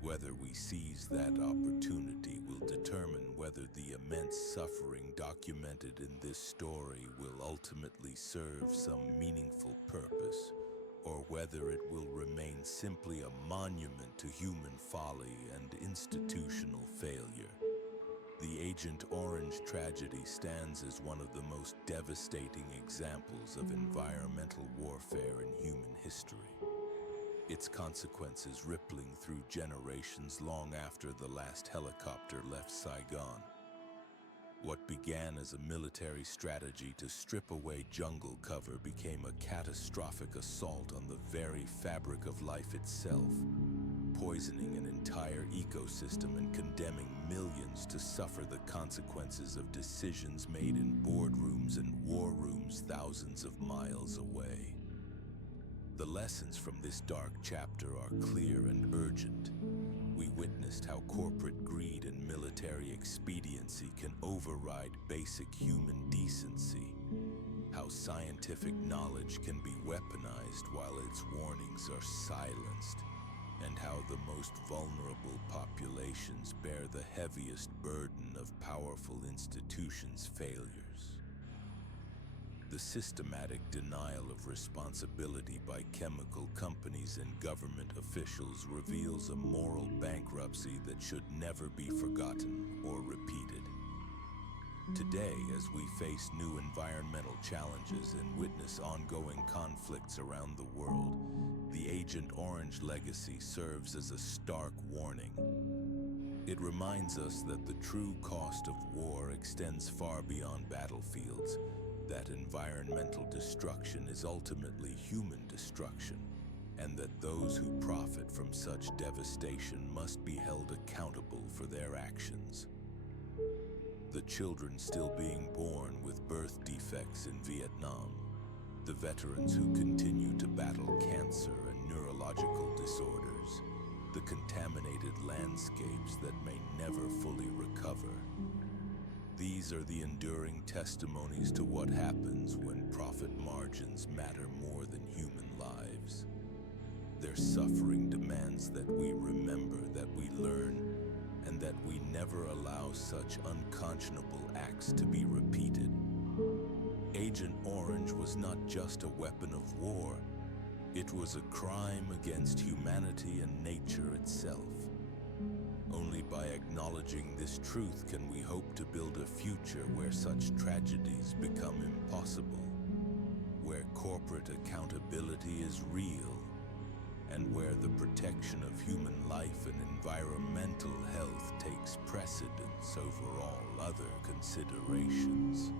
Whether we seize that opportunity will determine whether the immense suffering documented in this story will ultimately serve some meaningful purpose, or whether it will remain simply a monument to human folly and institutional failure. The Agent Orange tragedy stands as one of the most devastating examples of environmental warfare in human history, its consequences rippling through generations long after the last helicopter left Saigon. What began as a military strategy to strip away jungle cover became a catastrophic assault on the very fabric of life itself, poisoning an entire ecosystem and condemning millions to suffer the consequences of decisions made in boardrooms and war rooms thousands of miles away. The lessons from this dark chapter are clear and urgent. We witnessed how corporate greed and military expediency can override basic human decency, how scientific knowledge can be weaponized while its warnings are silenced, and how the most vulnerable populations bear the heaviest burden of powerful institutions' failures. The systematic denial of responsibility by chemical companies and government officials reveals a moral bankruptcy that should never be forgotten or repeated. Today, as we face new environmental challenges and witness ongoing conflicts around the world, the Agent Orange legacy serves as a stark warning. It reminds us that the true cost of war extends far beyond battlefields, that environmental destruction is ultimately human destruction, and that those who profit from such devastation must be held accountable for their actions. The children still being born with birth defects in Vietnam, the veterans who continue to battle cancer and neurological disorders, the contaminated landscapes that may never fully recover. These are the enduring testimonies to what happens when profit margins matter more than human lives. Their suffering demands that we remember, that we learn, and that we never allow such unconscionable acts to be repeated. Agent Orange was not just a weapon of war, it was a crime against humanity and nature itself. Only by acknowledging this truth can we hope to build a future where such tragedies become impossible, where corporate accountability is real, and where the protection of human life and environmental health takes precedence over all other considerations.